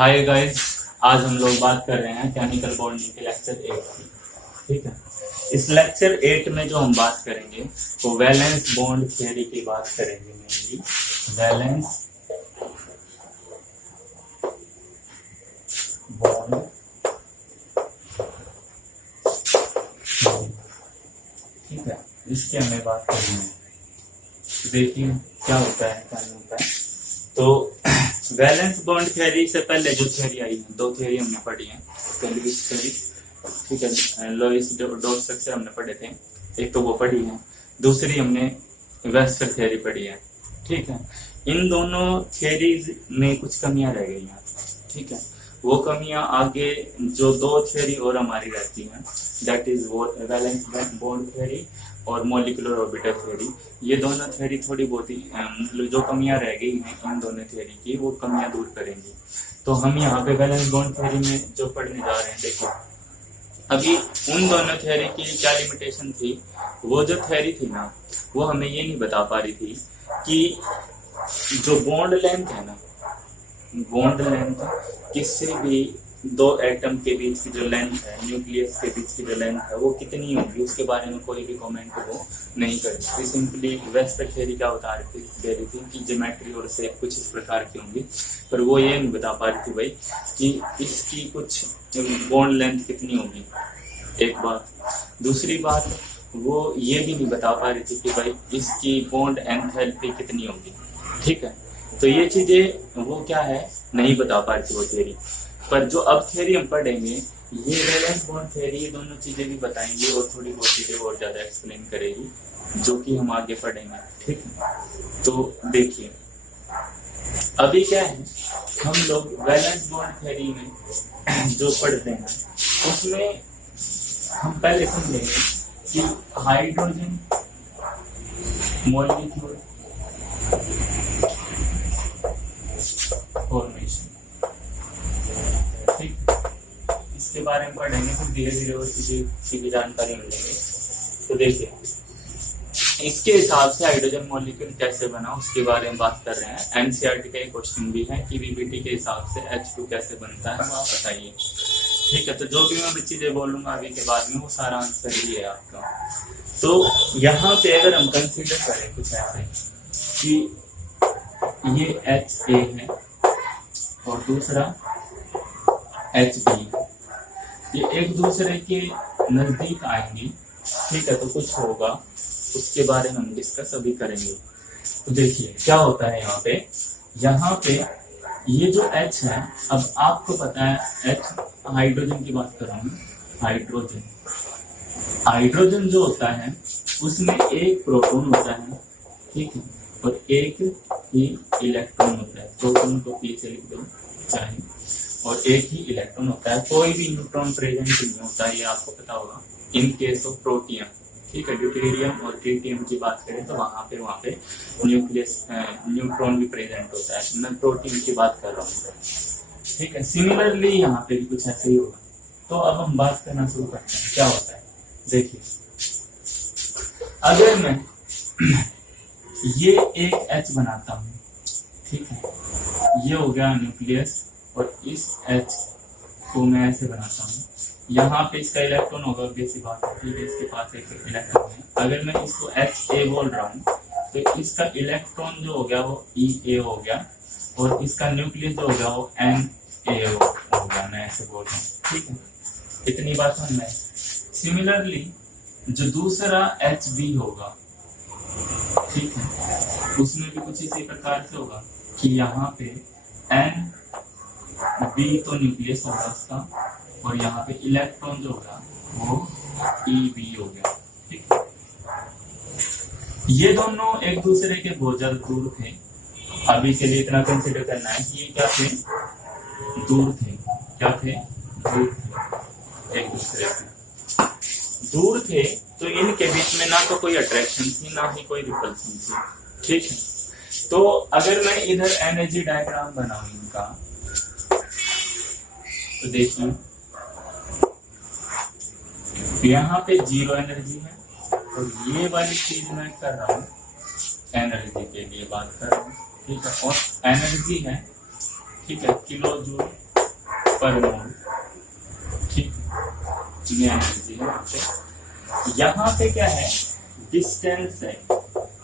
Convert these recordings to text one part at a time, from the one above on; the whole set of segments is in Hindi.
हाय गाइस, आज हम लोग बात कर रहे हैं केमिकल बॉन्डिंग के लेक्चर 8 की। ठीक है, इस लेक्चर 8 में जो हम बात करेंगे वो वैलेंस बॉन्ड थ्योरी की बात करेंगे। मेनली वैलेंस बॉन्ड, ठीक है, इसकी हमें बात करनी है। देखिए क्या होता है क्या नहीं होता है। तो वैलेंस बॉन्ड थ्योरी से पहले जो थ्योरी आई है, दो थ्योरी हमने पढ़ी है। पहली थ्योरी, ठीक है, लोइस डॉट स्ट्रक्चर हमने पढ़े थे, एक तो वो पढ़ी है, दूसरी हमने वेस्टर थ्योरी पढ़ी है। ठीक है, इन दोनों थ्योरीज में कुछ कमियां रह गई हैं। ठीक है, वो कमियां आगे जो दो थ्योरी और हमारी रहती हैं, that is valence bond theory और मॉलिक्यूलर ऑर्बिटल थ्योरी। ये दोनों थ्योरी थोड़ी बहुत ही मतलब जो कमियां रह गई हैं इन दोनों थ्योरी की, वो कमियां दूर करेंगी। तो हम यहाँ पे वैलेंस बॉन्ड थ्योरी में जो पढ़ने जा रहे हैं, देखो अभी उन दोनों थ्योरी की क्या लिमिटेशन थी। वो जो थ्योरी थी ना, वो हमें ये नहीं बता पा रही थी कि जो बॉन्ड लेंथ है ना, बॉन्ड लेंथ किसी भी दो एटम के बीच की जो लेंथ है, न्यूक्लियस के बीच की जो लेंथ है, वो कितनी होगी, उसके बारे में कोई भी कमेंट वो नहीं करती। सिंपली वेस्टर थ्योरी क्या बता दे रही थी कि ज्योमेट्री और शेप कुछ इस प्रकार की होंगी, पर वो ये नहीं बता पा रही थी भाई कि इसकी कुछ बॉन्ड लेंथ कितनी होगी। एक बात, दूसरी बात, वो ये भी नहीं बता पा रही थी कि भाई इसकी बॉन्ड एंथैल्पी कितनी होगी। ठीक है, तो ये चीजें वो क्या है नहीं बता पा रही थी वो थ्योरी। पर जो अब थ्योरी हम पढ़ेंगे, ये वैलेंस बॉन्ड थ्योरी, ये दोनों चीजें भी बताएंगे और थोड़ी बहुत चीजें और ज्यादा एक्सप्लेन करेगी, जो कि हम आगे पढ़ेंगे। ठीक है, तो देखिए अभी क्या है, हम लोग वैलेंस बॉन्ड थ्योरी में जो पढ़ते हैं उसमें हम पहले समझेंगे कि हाइड्रोजन मॉलिक्यूल फॉर्मेशन, ठीक, इसके बारे में पढ़ेंगे, फिर धीरे धीरे और चीजें जानकारी मिलेंगे। तो देखिए इसके हिसाब से हाइड्रोजन मॉलिक्यूल कैसे बना उसके बारे में बात कर रहे हैं। एनसीईआरटी का एक क्वेश्चन भी है कि वीबीटी के हिसाब से H2 कैसे बनता है, आप बताइए। ठीक है, तो जो भी मैं चीजें बोलूंगा अभी के बाद में वो सारा आंसर ही है आपका। तो यहाँ पे अगर हम कंसीडर करें कुछ ऐसे कि ये HA है और दूसरा HB, ये एक दूसरे के नजदीक आएंगे। ठीक है, तो कुछ होगा, उसके बारे में हम डिस्कस अभी करेंगे। तो देखिए क्या होता है यहाँ पे ये जो H है, अब आपको पता है H, हाइड्रोजन की बात कर रहा हूँ, हाइड्रोजन जो होता है उसमें एक प्रोटॉन होता है, ठीक है, और एक ही इलेक्ट्रॉन होता है। प्रोटॉन को पीछे लिख दो चाहे, और एक ही इलेक्ट्रॉन होता है, कोई भी न्यूट्रॉन प्रेजेंट नहीं होता है, ये आपको पता होगा इन केस ऑफ प्रोटियम। ठीक है, ड्यूटेरियम और ट्रिटियम की बात करें तो वहां पे न्यूक्लियस न्यूट्रॉन भी प्रेजेंट होता है। मैं प्रोटीन की बात कर रहा हूँ। ठीक है, सिमिलरली यहाँ पे भी कुछ ऐसा ही होगा। तो अब हम बात करना शुरू करते हैं क्या होता है। देखिए अगर मैं ये एक H बनाता हूँ, ठीक है, ये हो गया न्यूक्लियस, और इस H को मैं ऐसे बनाता हूँ, यहाँ पे इसका इलेक्ट्रॉन होगा, बेसिक बात है, इसके पास एक इलेक्ट्रॉन है। अगर मैं इसको HA बोल रहा हूँ तो इसका इलेक्ट्रॉन जो हो गया वो EA हो गया, और इसका न्यूक्लियस जो हो गया वो NA हो गया, मैं ऐसे बोल रहा हूँ। ठीक है, इतनी बात समझ में। सिमिलरली जो दूसरा HB होगा, ठीक है, उसमें भी कुछ इसी प्रकार से होगा कि यहाँ पे NB तो न्यूक्लियस होगा उसका, और यहाँ पे इलेक्ट्रॉन जो होगा वो EB हो गया। ठीक है, ये दोनों एक दूसरे के बहुत ज्यादा दूर थे। अभी के लिए इतना कंसिडर करना है कि ये क्या थे, दूर थे। क्या थे, दूर थे, एक दूसरे से दूर थे। तो इनके बीच में ना तो कोई अट्रैक्शन थी, ना ही कोई रिपल्सन थी। ठीक है, तो अगर मैं इधर एनर्जी डायग्राम बनाऊं इनका, तो देखिए यहाँ पे जीरो एनर्जी है, और ये वाली चीज मैं कर रहा हूँ एनर्जी के लिए बात कर रहा हूँ। ठीक है, और एनर्जी है, ठीक है, किलो जूल पर मोल, ठीक, ये एनर्जी है यहाँ पे। यहाँ पे क्या है, डिस्टेंस है,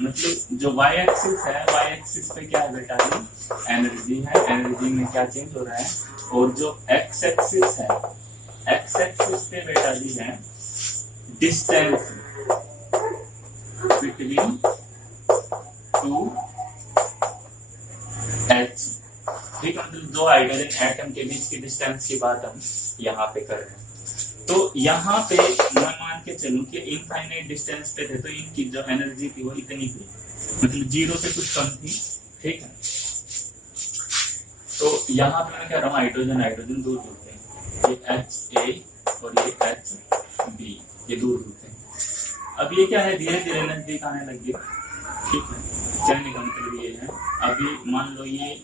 मतलब जो y एक्सिस है, y एक्सिस पे क्या है बेटा, ये एनर्जी है, एनर्जी में क्या चेंज हो रहा है, और जो x एक्सिस है, x एक्सिस पे बेटा जी है डिस्टेंस बिटवीन टू h, ठीक है, मतलब दो हाइड्रोजन एटम के बीच की डिस्टेंस की बात हम यहाँ पे कर रहे हैं। तो यहाँ पे मैं मान के चलूं कि इनफाइनाइट डिस्टेंस पे थे, तो इनकी जो एनर्जी थी वो इतनी थी, मतलब 0 से कुछ कम थी, ठीक है। तो यहाँ पे मैं कह रहा हूँ हाइड्रोजन हाइड्रोजन दूर होते हैं, ये HA और ये HB, ये दूर होते हैं। अब ये क्या है, धीरे धीरे नजदीक आने लग गए, ठीक है, कहने का मतलब ये है, अभी मान लो ये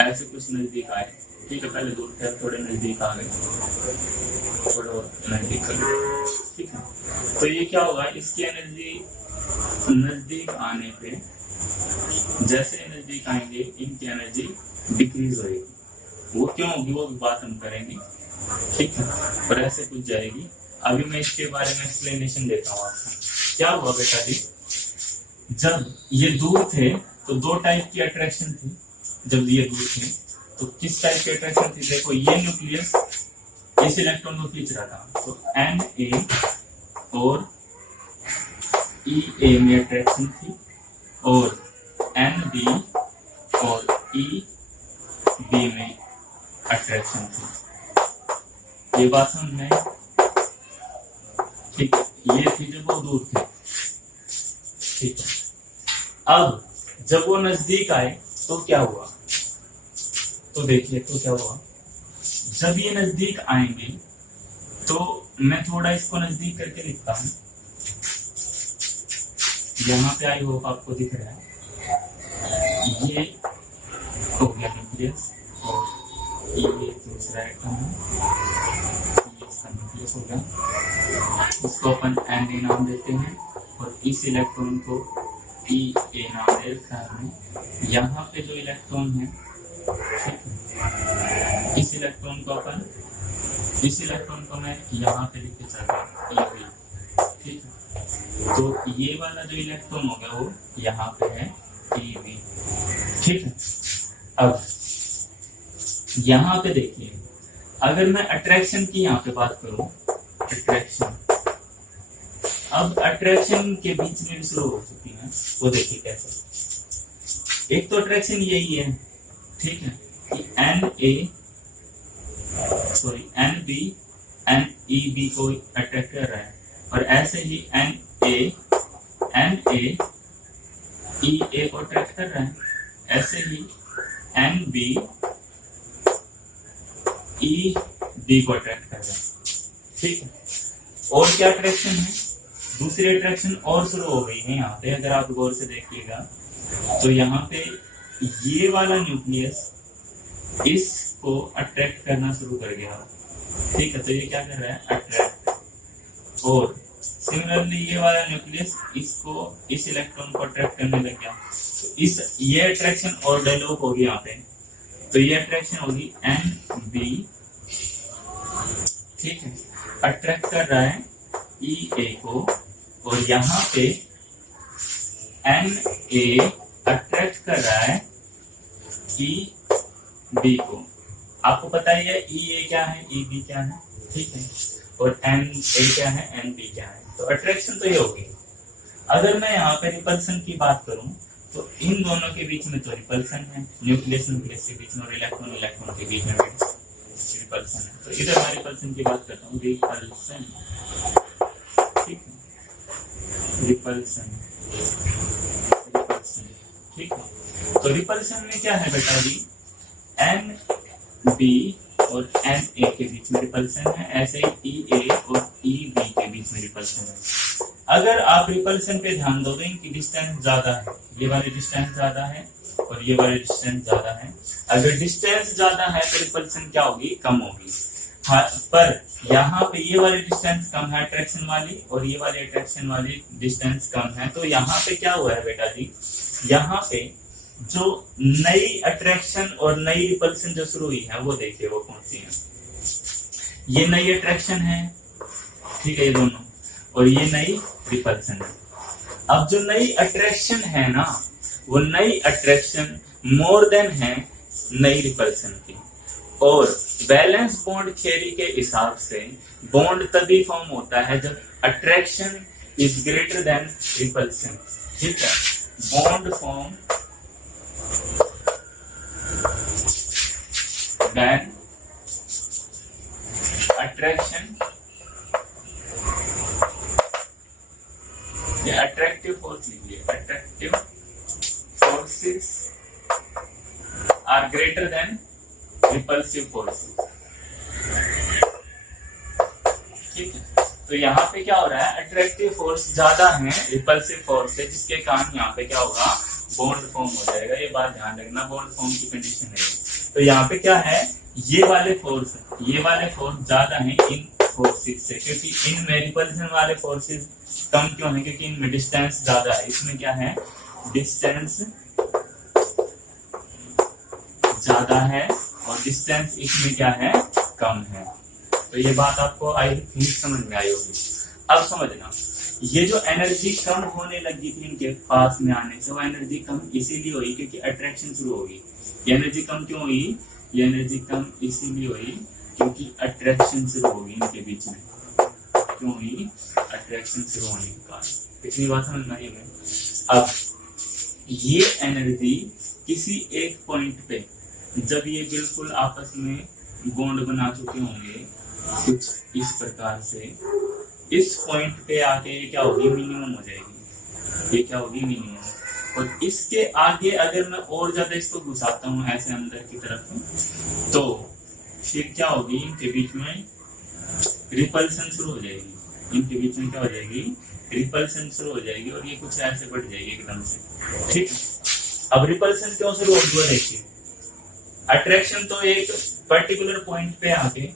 ऐसे कुछ नजदीक आए, ठीक है, पहले दूर थे, थोड़े नजदीक आ गए, थोड़ा नजदीक कर गए, ठीक है। तो ये क्या होगा, इसकी एनर्जी नजदीक आने पे, जैसे नजदीक आएंगे इनकी एनर्जी डिक्रीज होगी। वो क्यों होगी वो बात हम करेंगे, ठीक है, और ऐसे कुछ जाएगी। अभी मैं इसके बारे में एक्सप्लेनेशन देता हूँ आपको। क्या हुआ बेटा जी, जब ये दूर थे तो दो टाइप की अट्रैक्शन थी। जब ये दूर थे तो किस टाइप की अट्रैक्शन थी, देखो ये न्यूक्लियस इस इलेक्ट्रॉन को खींच रहा था, तो Na और EA में अट्रैक्शन थी, और NB और EB में अट्रैक्शन थी। ये बात समझ में, ठीक, ये थी जब वो दूर थे, ठीक है। अब जब वो नजदीक आए तो क्या हुआ, तो देखिए तो क्या हुआ, जब ये नजदीक आएंगे तो मैं थोड़ा इसको नजदीक करके लिखता हूं, यहाँ पे आई होप आपको दिख रहा है, ये हो गया न्यूक्लियस और ये दूसरा एटम है, ये इसका न्यूक्लियस हो गया, इसको अपन Na नाम देते हैं, और इस इलेक्ट्रॉन को EA नाम दे रखा है हमने। यहाँ पे जो इलेक्ट्रॉन है, ठीक है, इस इलेक्ट्रॉन को मैं यहाँ पे लिख के चल रहा हूँ EB, ठीक है। तो ये वाला जो इलेक्ट्रॉन होगा वो यहाँ पे है EB, ठीक है। अब यहाँ पे देखिए, अगर मैं अट्रैक्शन की यहाँ पे बात करूं, अट्रैक्शन, अब अट्रैक्शन के बीच में भी शुरू हो चुकी है, वो देखिए कैसे। एक तो अट्रैक्शन यही है, ठीक है, कि NB NEB को अट्रैक्ट कर रहा है, और ऐसे ही NA EA को अट्रैक्ट कर रहा है, ऐसे ही NB EB को अट्रैक्ट कर रहा है, ठीक है। और क्या अट्रैक्शन है, दूसरी अट्रैक्शन और शुरू हो गई है यहाँ पे। अगर आप गौर से देखिएगा तो यहाँ पे ये वाला न्यूक्लियस इसको अट्रैक्ट करना शुरू कर गया, ठीक है। तो ये क्या कर रहा है, अट्रैक्ट, और सिमिलरली ये वाला न्यूक्लियस इसको, इस इलेक्ट्रॉन को अट्रैक्ट करने लग गया, तो ये अट्रैक्शन और डेवलप होगी यहाँ पे। तो ये अट्रैक्शन होगी NB, ठीक है, अट्रैक्ट कर रहा है EA को, और यहाँ पे NA अट्रैक्ट कर रहा है EB को। आपको पता ही है EA क्या है, EB क्या है, ठीक है, और NA क्या है, NB क्या है। तो अट्रैक्शन तो ये होगी। अगर मैं यहाँ पे रिपल्सन की बात करूं तो इन दोनों के बीच में तो रिपल्सन है, न्यूक्लियस के बीच में, और इलेक्ट्रॉन के बीच में रिपल्सन है। तो इधर मैं रिपल्सन की बात करता हूँ, रिपल्सन, ठीक है, रिपल्सन, ठीक है। तो रिपल्सन में क्या है बेटा जी, NB और NA के बीच में रिपल्सन है, ऐसे ही EA और EB के बीच में रिपल्सन है। अगर आप रिपल्सन पे ध्यान दोगे कि डिस्टेंस ज्यादा है, ये वाली डिस्टेंस ज्यादा है और ये वाली डिस्टेंस ज्यादा है। अगर डिस्टेंस ज्यादा है तो रिपल्सन क्या होगी, कम होगी। हाँ, पर यहाँ पे ये वाली डिस्टेंस कम है अट्रैक्शन वाली, और ये वाली अट्रैक्शन वाली डिस्टेंस कम है। तो यहाँ पे क्या हुआ है बेटा जी, यहाँ पे जो नई अट्रैक्शन और नई रिपल्सन जो शुरू हुई है वो देखिए वो कौन सी है। ये नई अट्रैक्शन है, ठीक है, ये दोनों, और ये नई रिपल्सन है। अब जो नई अट्रैक्शन है ना, वो नई अट्रैक्शन मोर देन है नई रिपल्सन की। और बैलेंस बॉन्ड थ्योरी के हिसाब से बॉन्ड तभी फॉर्म होता है जब attraction is greater than repulsion, ठीक है। बॉन्ड फॉर्म when attraction, ये attractive force लीजिए, attractive forces are greater than repulsive forces, ठीक है। तो यहाँ पे क्या हो रहा है, अट्रैक्टिव फोर्स ज्यादा है रिपल्सिव फोर्स से, जिसके कारण यहाँ पे क्या होगा, बॉन्ड फॉर्म हो जाएगा। ये बात ध्यान रखना, बॉन्ड फॉर्म की कंडीशन है। तो यहाँ पे क्या है, ये वाले फोर्स ज्यादा है इन फोर्सेस से, क्योंकि इनमें रिपल्सन वाले फोर्सेस कम क्यों है, क्योंकि इनमें डिस्टेंस ज्यादा है। इसमें क्या है, डिस्टेंस ज्यादा है और डिस्टेंस इसमें क्या है, कम है। तो ये बात आपको आई थिंक समझ में आई होगी। अब समझना, ये जो एनर्जी कम होने लगी थी इनके पास में आने से, वो एनर्जी कम इसीलिए हुई क्योंकि अट्रैक्शन शुरू होगी। ये एनर्जी कम क्यों हुई, ये एनर्जी कम इसीलिए हुई क्योंकि अट्रैक्शन शुरू होगी इनके बीच में। क्यों हुई, अट्रैक्शन शुरू होने के कारण। इतनी बात समझना है हमें। अब ये एनर्जी किसी एक पॉइंट पे, जब ये बिल्कुल आपस में बॉन्ड बना चुके होंगे कुछ इस प्रकार से, इस पॉइंट पे आके ये क्या होगी, मिनिमम हो जाएगी। ये क्या होगी, मिनिमम। और इसके आगे अगर मैं और ज्यादा इसको घुसाता हूँ ऐसे अंदर की तरफ, तो फिर क्या होगी, इनके बीच में रिपल्सन शुरू हो जाएगी। इनके बीच में क्या हो जाएगी, रिपल्सन शुरू हो जाएगी और ये कुछ ऐसे बढ़ जाएगी एकदम से, ठीक। अब रिपल्सन क्यों शुरू होगी, वो देखिए। अट्रैक्शन तो एक पर्टिकुलर पॉइंट पे आके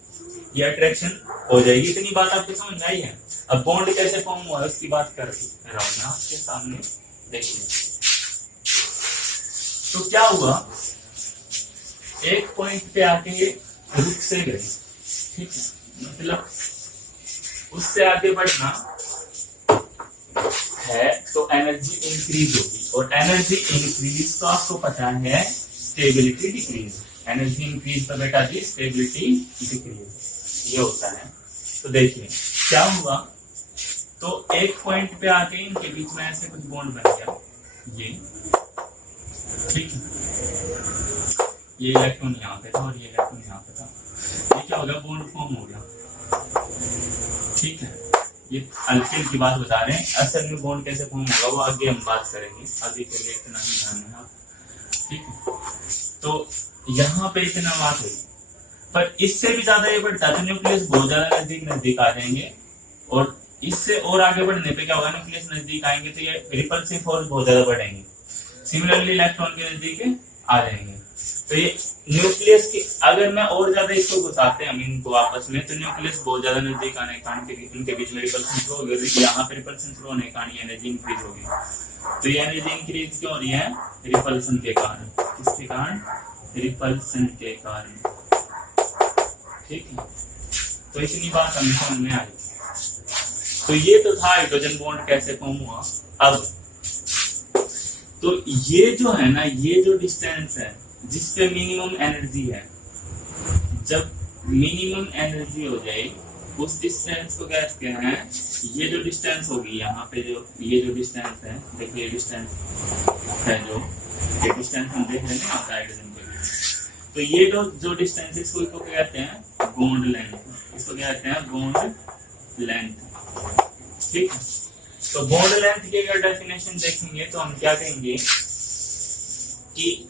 ये अट्रैक्शन हो जाएगी। इतनी बात आपको समझ में आई है। अब बॉन्ड कैसे फॉर्म हुआ है उसकी बात कर रहा हूं मैं आपके सामने, देखिए। तो क्या हुआ, एक पॉइंट पे आके ये रुक से गए, ठीक है, मतलब उससे आगे बढ़ना है तो एनर्जी इंक्रीज होगी, और एनर्जी इंक्रीज तो आपको पता है स्टेबिलिटी डिक्रीज। एनर्जी इंक्रीज तो बेटा जी स्टेबिलिटी डिक्रीज, ये होता है। तो देखिए क्या हुआ, तो एक पॉइंट पे आके इनके बीच में ऐसे कुछ बॉन्ड बन गया, ये, ठीक है। ये इलेक्ट्रॉन यहाँ पे था और ये इलेक्ट्रॉन यहाँ पे था। ये क्या हो गया, बॉन्ड फॉर्म हो गया, ठीक है। ये हल्के की बात बता रहे हैं, असल में बॉन्ड कैसे फॉर्म होगा वो आगे हम बात करेंगे। अभी के लिए इतना ही ध्यान है, ठीक है। तो यहाँ पे इतना बात हुई, पर इससे भी ज्यादा ये बढ़ता तो न्यूक्लियस बहुत ज्यादा नजदीक आ जाएंगे, और इससे और आगे बढ़ने पे क्या होगा, न्यूक्लियस नजदीक आएंगे तो ये रिपल्सिव फोर्स बहुत ज्यादा बढ़ेंगे। सिमिलरली इलेक्ट्रॉन के नजदीक आ जाएंगे। तो ये न्यूक्लियस की, अगर मैं और ज्यादा इसको घुसाते हैं हम इनको आपस में, तो न्यूक्लियस बहुत ज्यादा नजदीक आने के कारण इनके बीच में रिपल्सन शुरू होगी। यहाँ पे रिपल्सन शुरू होने के कारण ये एनर्जी इंक्रीज होगी। तो ये एनर्जी इंक्रीज क्यों हो रही है, रिपल्सन के कारण। किसके कारण, रिपल्सन के कारण, ठीक है। तो इतनी बात हमें समझ में आई। तो ये तो था हाइड्रोजन बॉन्ड कैसे फॉर्म हुआ। अब तो ये जो है ना, ये जो डिस्टेंस है जिसपे मिनिमम एनर्जी है, जब मिनिमम एनर्जी हो जाए उस डिस्टेंस को कहते हैं, ये जो डिस्टेंस होगी यहाँ पे, जो ये जो डिस्टेंस है, देखिए ये डिस्टेंस है, जो ये डिस्टेंस हम देख रहे हैं ना हाइड्रोजन के बीच, तो ये जो डिस्टेंस इसको क्या कहते हैं, बॉन्ड लेंथ। इसको क्या कहते हैं, बॉन्ड लेंथ, ठीक है। तो बॉन्ड लेंथ की अगर डेफिनेशन देखेंगे तो हम क्या कहेंगे कि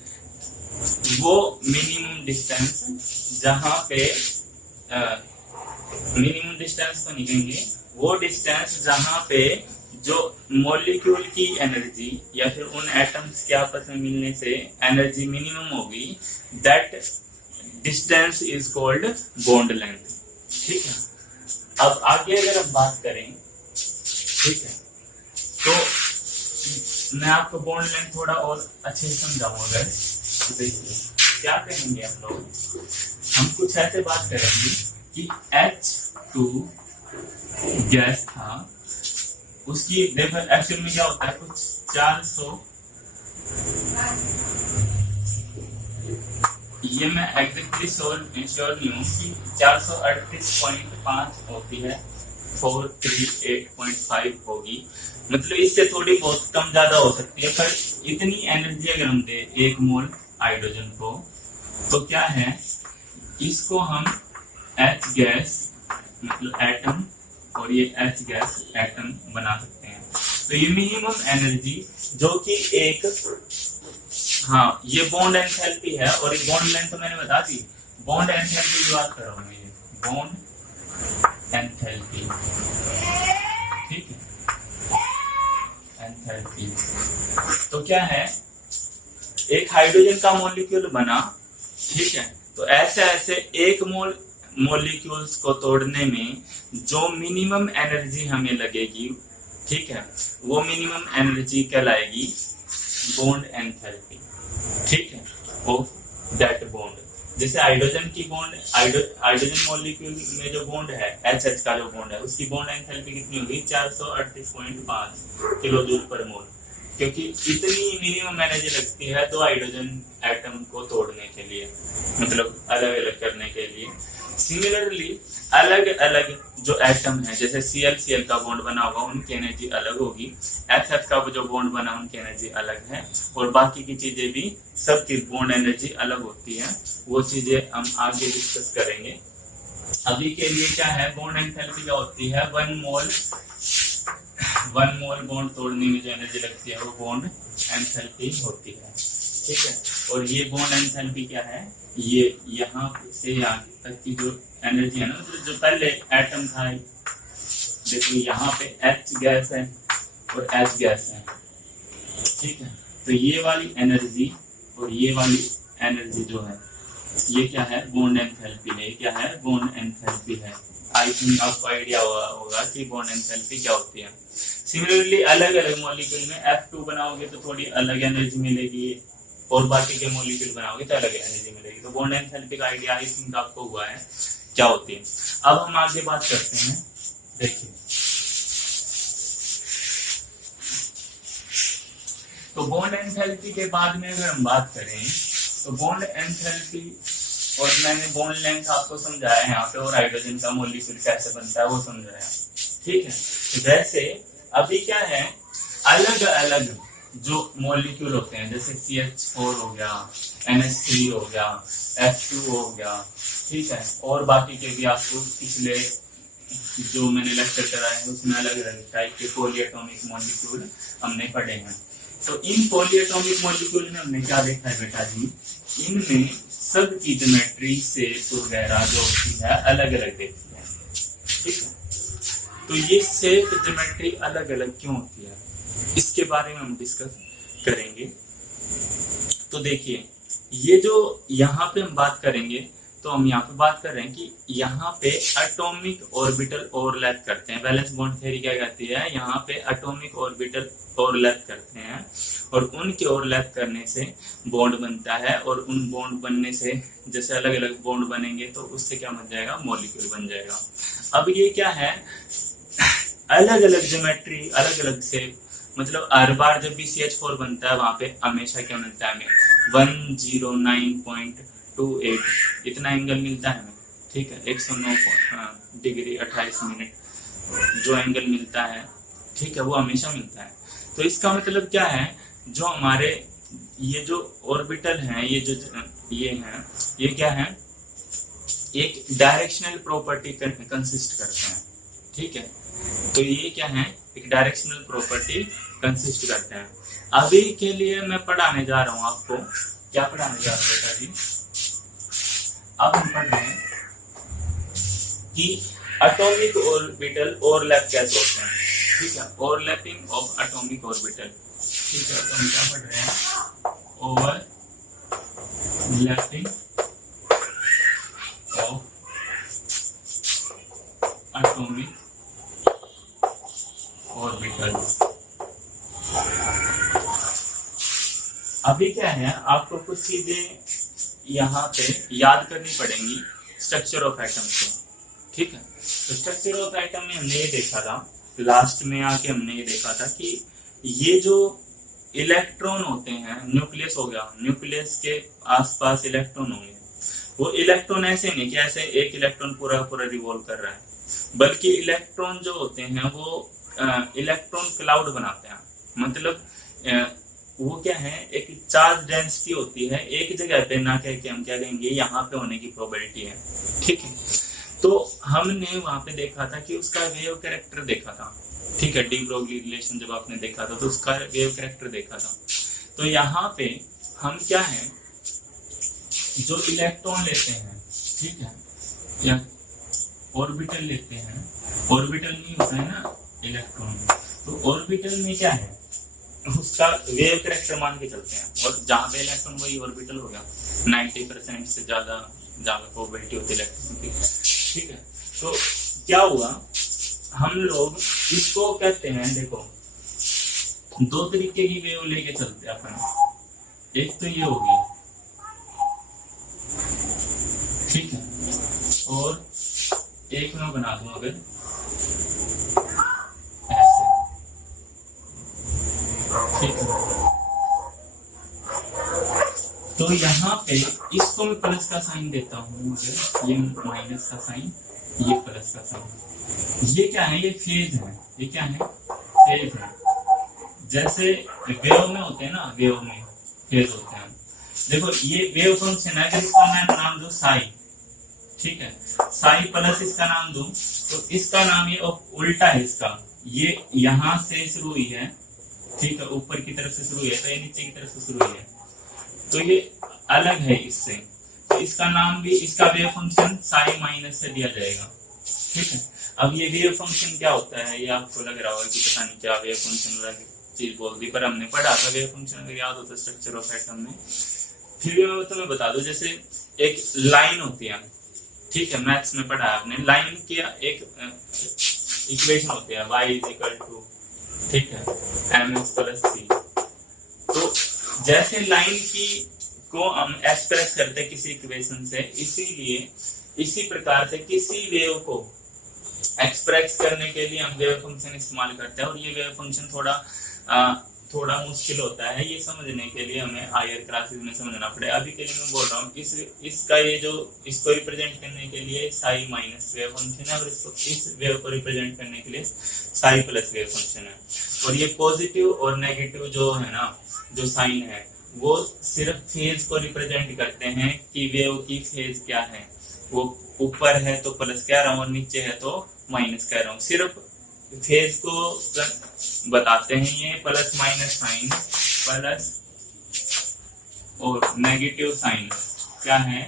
वो मिनिमम डिस्टेंस जहां पे मिनिमम डिस्टेंस तो नहीं कहेंगे, वो डिस्टेंस जहां पे जो मॉलिक्यूल की एनर्जी या फिर उन एटम्स के आपस में मिलने से एनर्जी मिनिमम होगी, that distance is called bond length, ठीक है। अब आगे अगर हम बात करें, ठीक है, तो मैं आपको बॉन्ड लेंथ थोड़ा और अच्छे से समझाऊंगा। तो देखिए क्या करेंगे हम लोग, हम कुछ ऐसे बात करेंगे कि H2 गैस था, उसकी देखो एक्चुअल में क्या होता है, कुछ 400, ये मैं एग्जैक्टली श्योर नहीं हूँ कि 438.5 होती है, 438.5 होगी, मतलब इससे थोड़ी बहुत कम ज्यादा हो सकती है, पर इतनी एनर्जी अगर हम दे 1 मोल हाइड्रोजन को, तो क्या है, इसको हम H गैस मतलब एटम, और ये H गैस एटम बना सकते हैं। तो ये मिनिमम एनर्जी जो कि एक, हाँ ये बॉन्ड एंथैल्पी है, और ये बॉन्ड लेंथ तो मैंने बता दी, बॉन्ड एंथैल्पी की बात कर रहा हूँ मैं, ये बॉन्ड एंथैल्पी, ठीक है, एंथैल्पी। तो क्या है, एक हाइड्रोजन का मॉलिक्यूल बना, ठीक है, तो ऐसे ऐसे 1 मोल मॉलिक्यूल्स को तोड़ने में जो मिनिमम एनर्जी हमें लगेगी, ठीक है, वो मिनिमम एनर्जी कहलाएगी बॉन्ड एंथैल्पी, ठीक है, ऑफ दैट बॉन्ड। जैसे हाइड्रोजन की बॉन्ड, हाइड्रोजन मॉलिक्यूल में जो बॉन्ड है HH का जो बॉन्ड है, उसकी बॉन्ड एंथैल्पी कितनी होगी, 438.5 किलो जूल पर मोल, क्योंकि इतनी मिनिमम एनर्जी लगती है 2 हाइड्रोजन एटम को तोड़ने के लिए, मतलब अलग अलग करने के लिए। सिमिलरली अलग अलग जो एटम है, जैसे Cl का बॉन्ड बना होगा, उनकी एनर्जी अलग होगी, FF का जो बॉन्ड बना उनकी एनर्जी अलग है, और बाकी की चीजें भी सबकी बॉन्ड एनर्जी अलग होती है, वो चीजें हम आगे डिस्कस करेंगे। अभी के लिए क्या है, बॉन्ड एंथैल्पी क्या होती है, 1 मोल बॉन्ड तोड़ने में जो एनर्जी लगती है वो बॉन्ड एंथैल्पी होती है, ठीक है। और ये बॉन्ड एंथैल्पी क्या है, ये यहाँ से यहाँ तक की जो एनर्जी है ना, मतलब जो पहले एटम था, देखो यहाँ पे H गैस है और H गैस है, ठीक है, तो ये वाली एनर्जी और ये वाली एनर्जी जो है, ये क्या है, बॉन्ड एंथैल्पी है, क्या है, बॉन्ड एंथैल्पी है। आई थिंक आपको आइडिया होगा कि बॉन्ड एंथैल्पी क्या होती है। सिमिलरली अलग अलग मॉलिक्यूल में F2 बनाओगे तो थोड़ी अलग एनर्जी मिलेगी, और बाकी के मॉलिक्यूल बनाओगे तो अलग एनर्जी मिलेगी। तो बॉन्ड एंथैल्पी का आइडिया आई थिंक आपको हुआ है क्या होती है। अब हम आगे बात करते हैं, देखिए तो बॉन्ड एंथैल्पी के बाद में अगर हम बात करें तो बॉन्ड एंथैल्पी, और मैंने बॉन्ड लेंथ आपको समझाया यहाँ पे, और हाइड्रोजन का मॉलिक्यूल कैसे बनता है वो समझाया, ठीक है। तो वैसे अभी क्या है, अलग अलग जो मॉलिक्यूल होते हैं, जैसे CH4 हो गया, NH3 हो गया, F2 हो गया, ठीक है, और बाकी के भी आपको पिछले जो मैंने लेक्चर कराए हैं उसमें अलग अलग टाइप के पॉलीएटॉमिक मॉलिक्यूल हमने पढ़े हैं। तो इन पॉलीएटॉमिक मॉलिक्यूल में हमने क्या देखा है बेटा जी, इनमें सब की ज्योमेट्री शेप वगैरह जो होती है अलग अलग देखती है, ठीक है। तो ये शेप ज्योमेट्री अलग अलग क्यों होती है, इसके बारे में हम डिस्कस करेंगे। तो देखिए ये जो यहाँ पे हम बात करेंगे, तो हम यहाँ पे बात कर रहे हैं कि यहाँ पे एटॉमिक ऑर्बिटल ओवरलैप करते हैं। वैलेंस बॉन्ड थ्योरी क्या कहती है, यहाँ पे एटॉमिक ऑर्बिटल ओवरलैप करते हैं, और उनके ओवरलैप करने से बॉन्ड बनता है, और उन बॉन्ड बनने से जैसे अलग अलग बॉन्ड बनेंगे तो उससे क्या बन जाएगा, मॉलिक्यूल बन जाएगा। अब ये क्या है, अलग अलग ज्योमेट्री अलग अलग शेप, मतलब हर बार जब भी CH4 बनता है वहां पे हमेशा क्या मिलता है हमें, 109.28 इतना एंगल मिलता है हमें, ठीक है, 109 डिग्री 28 मिनट जो एंगल मिलता है, ठीक है, वो हमेशा मिलता है। तो इसका मतलब क्या है, जो हमारे ये जो ऑर्बिटल हैं, ये जो ये हैं, ये क्या है, एक डायरेक्शनल प्रॉपर्टी कंसिस्ट करते हैं, ठीक है। तो ये क्या है, एक डायरेक्शनल प्रॉपर्टी कंसिस्ट करते हैं। अभी के लिए मैं पढ़ाने जा रहा हूं आपको, क्या पढ़ाने जा रहा हूं बेटा जी, अब हम पढ़ रहे हैं कि एटॉमिक ऑर्बिटल ओवरलैप कैसे होते हैं, ठीक है, ओवरलैपिंग ऑफ एटॉमिक ऑर्बिटल, ठीक है। तो हम क्या पढ़ रहे हैं, ओवरलैपिंग ऑफ एटॉमिक ऑर्बिटल्स। अभी क्या है, आपको कुछ चीजें यहाँ पे याद करनी पड़ेंगी स्ट्रक्चर ऑफ एटम से, ठीक है। तो स्ट्रक्चर ऑफ एटम में हमने ये देखा था, लास्ट में आके हमने ये देखा था कि ये जो इलेक्ट्रॉन होते हैं, न्यूक्लियस हो गया, न्यूक्लियस के आसपास इलेक्ट्रॉन होंगे, वो इलेक्ट्रॉन ऐसे नहीं कि ऐसे एक इलेक्ट्रॉन पूरा पूरा रिवॉल्व कर रहा है, बल्कि इलेक्ट्रॉन जो होते हैं वो इलेक्ट्रॉन क्लाउड बनाते हैं। मतलब वो क्या है, एक चार्ज डेंसिटी होती है एक जगह पे, ना कह के हम क्या कहेंगे यहाँ पे होने की प्रोबेबिलिटी है, ठीक है। तो हमने वहां पे देखा था कि उसका वेव कैरेक्टर देखा था, ठीक है। डी ब्रोगली रिलेशन जब आपने देखा था तो उसका वेव कैरेक्टर देखा था। तो यहाँ पे हम क्या है, जो इलेक्ट्रॉन लेते हैं, ठीक है, या ऑर्बिटल लेते हैं, ऑर्बिटल नहीं होता है ना इलेक्ट्रॉन, तो ऑर्बिटल में क्या है, उसका वेव कैरेक्टर मान के चलते हैं, और जहां पे इलेक्ट्रॉन वही ऑर्बिटल हो गया, 90% से ज्यादा प्रोबेबिलिटी होती है इलेक्ट्रॉन की, ठीक है। तो क्या हुआ, हम लोग इसको कहते हैं, देखो दो तरीके की वेव लेके चलते हैं अपन, एक तो ये होगी, ठीक है, और एक मैं बना दूं अगर ऐसे, ठीक है। तो यहाँ पे इसको मैं प्लस का साइन देता हूँ, अगर ये माइनस का साइन, ये प्लस का साइन, ये क्या है, ये फेज है, ये क्या है, फेज है। जैसे वेव में होते हैं ना, वेव में फेज होते हैं, देखो ये वेव फंक्शन है, अगर इसका मैं नाम दूं साई, ठीक है, साई प्लस इसका नाम दूं, तो इसका नाम ये उल्टा है इसका, ये यहां से शुरू हुई है, ठीक है, ऊपर की तरफ से शुरू हुई है, तो ये नीचे की तरफ से शुरू हुई है, तो ये अलग है इससे, तो इसका नाम भी, इसका वेव फंक्शन साई माइनस से दिया जाएगा, ठीक है। अब ये वेव फंक्शन क्या होता है, ये आपको लग रहा होगा कि पता नहीं क्या वेव फंक्शन अलग चीज बोल दी, पर हमने पढ़ा था वेव फंक्शन, अगर याद होता स्ट्रक्चर ऑफ एटम में। फिर भी मैं तुम्हें बता दूं, जैसे एक लाइन होती है, ठीक है, मैथ्स में पढ़ा है आपने, लाइन की एक इक्वेशन होती है, y इज इक्वल टू, ठीक है, mx प्लस c। तो जैसे लाइन की को हम एक्सप्रेस करते हैं किसी इक्वेशन से, इसीलिए इसी प्रकार से किसी वेव को एक्सप्रेस करने के लिए हम वेव फंक्शन इस्तेमाल करते हैं, और ये वेव फंक्शन थोड़ा मुश्किल होता है, ये समझने के लिए हमें हायर क्लासेस में समझना पड़ेगा। अभी के लिए मैं बोल रहा हूँ, इसका ये जो, इसको रिप्रेजेंट करने के लिए साई माइनस वेव फंक्शन है, और इस वेव को रिप्रेजेंट करने के लिए साई प्लस वेव फंक्शन है। और ये पॉजिटिव और नेगेटिव जो है ना, जो साइन है, वो सिर्फ फेज को रिप्रेजेंट करते हैं कि वेव की फेज क्या है, वो ऊपर है तो प्लस कह रहा हूँ, और नीचे है तो माइनस कह रहा हूँ, सिर्फ फेज को बताते हैं ये प्लस माइनस साइन, प्लस और नेगेटिव साइन क्या है,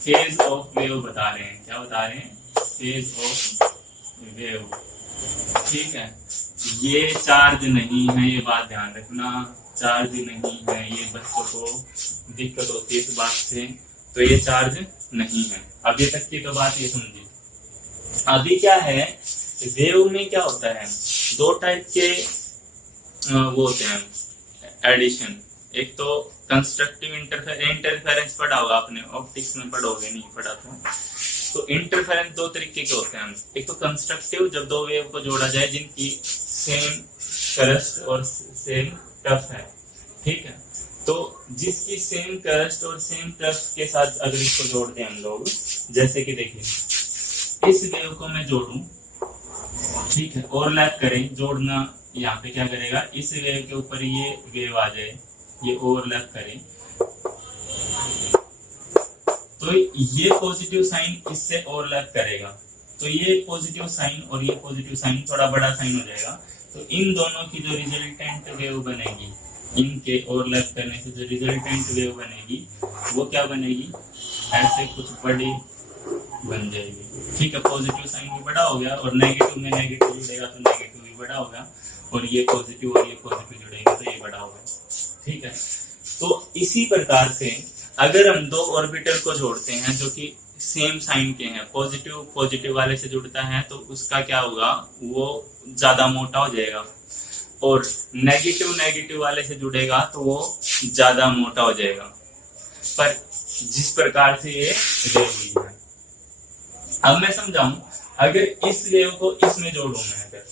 फेज ऑफ वेव बता रहे हैं, क्या बता रहे हैं, फेज ऑफ वेव, ठीक है। ये चार्ज नहीं है, ये बात ध्यान रखना, चार्ज नहीं है, ये बच्चों को दिक्कत होती है इस बात से, तो ये चार्ज नहीं है। अभी तक की तो बात ये समझी। अभी क्या है, वेव में क्या होता है, दो टाइप के वो होते हैं एडिशन, एक तो कंस्ट्रक्टिव इंटरफेरेंस पढ़ा होगा आपने, ऑप्टिक्स में पढ़ोगे, नहीं पढ़ा तो इंटरफेरेंस दो तरीके के होते हैं। एक तो कंस्ट्रक्टिव, जब दो वेव को जोड़ा जाए जिनकी सेम करस्ट और सेम टफ है, ठीक है, तो जिसकी सेम करस्ट और सेम टफ के साथ अगर इसको जोड़ दें हम लोग, जैसे कि देखिए इस वेव को मैं जोड़ूं, ठीक है, ओवरलैप करें, जोड़ना यहाँ पे क्या करेगा, इस वेव के ऊपर ये वेव आ जाए, ये ओवरलैप करें, तो ये पॉजिटिव साइन इससे ओवरलैप करेगा, तो ये पॉजिटिव साइन और ये पॉजिटिव साइन थोड़ा बड़ा साइन हो जाएगा, तो इन दोनों की जो रिजल्टेंट वेव बनेगी, इनके ओवरलैप करने से जो रिजल्टेंट वेव बनेगी वो क्या बनेगी, ऐसे कुछ बड़ी बन जाएगी, ठीक है। पॉजिटिव साइन भी बड़ा हो गया, और नेगेटिव में नेगेटिव जुड़ेगा तो नेगेटिव भी बड़ा होगा, और ये पॉजिटिव और ये पॉजिटिव जुड़ेगा तो ये बड़ा होगा, ठीक है। तो इसी प्रकार से अगर हम दो ऑर्बिटल को जोड़ते हैं जो कि सेम साइन के हैं, पॉजिटिव पॉजिटिव वाले से जुड़ता है, तो उसका क्या होगा, वो ज्यादा मोटा हो जाएगा, और नेगेटिव नेगेटिव वाले से जुड़ेगा तो वो ज्यादा मोटा हो जाएगा। पर जिस प्रकार से ये वेव हुई है, अब मैं समझाऊं, अगर इस वेव को इसमें जोड़ूं, मैं अगर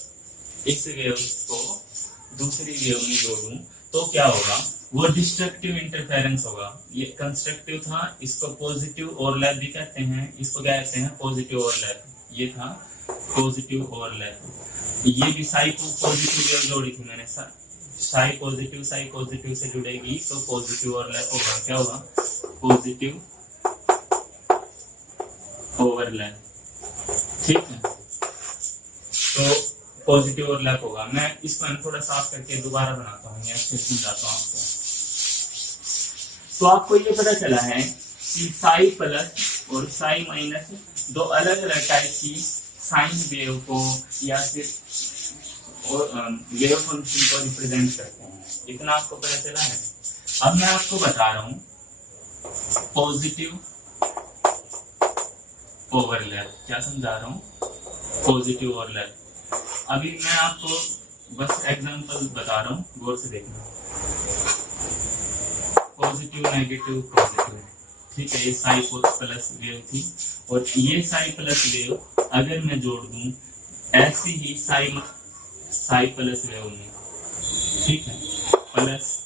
इस वेव को दूसरी वेव में जोड़ूं तो क्या होगा, वो डिस्ट्रक्टिव इंटरफेरेंस होगा। ये कंस्ट्रक्टिव था, इसको पॉजिटिव ओवरलैप भी कहते हैं, इसको क्या कहते हैं, पॉजिटिव ओवरलैप। ये था पॉजिटिव ओवरलैप। ये भी साई को पॉजिटिव वेव जोड़ी थी मैंने, साई पॉजिटिव से जुड़ेगी तो पॉजिटिव ओवरलैप होगा। क्या होगा, पॉजिटिव ओवरलैप। ठीक है, तो पॉजिटिव ओवरलैप होगा। मैं इसको थोड़ा साफ करके दोबारा बनाता हूँ या फिर समझाता हूँ आपको। तो आपको ये पता चला है कि साई प्लस और साई माइनस दो अलग अलग टाइप की साइन वेव को या फिर वेव फंक्शन को रिप्रेजेंट करते हैं। इतना आपको पता चला है। अब मैं आपको बता रहा हूँ पॉजिटिव ओवरलैप। क्या समझा रहा हूँ, पॉजिटिव ओवरलैप। अभी मैं आपको बस एग्जांपल बता रहा हूँ, गौर से देखना। पॉजिटिव नेगेटिव पॉजिटिव, ठीक है, ये साई प्लस वेव थी और ये साई प्लस वेव अगर मैं जोड़ दूं ऐसी ही साई प्लस वेव में, ठीक है, प्लस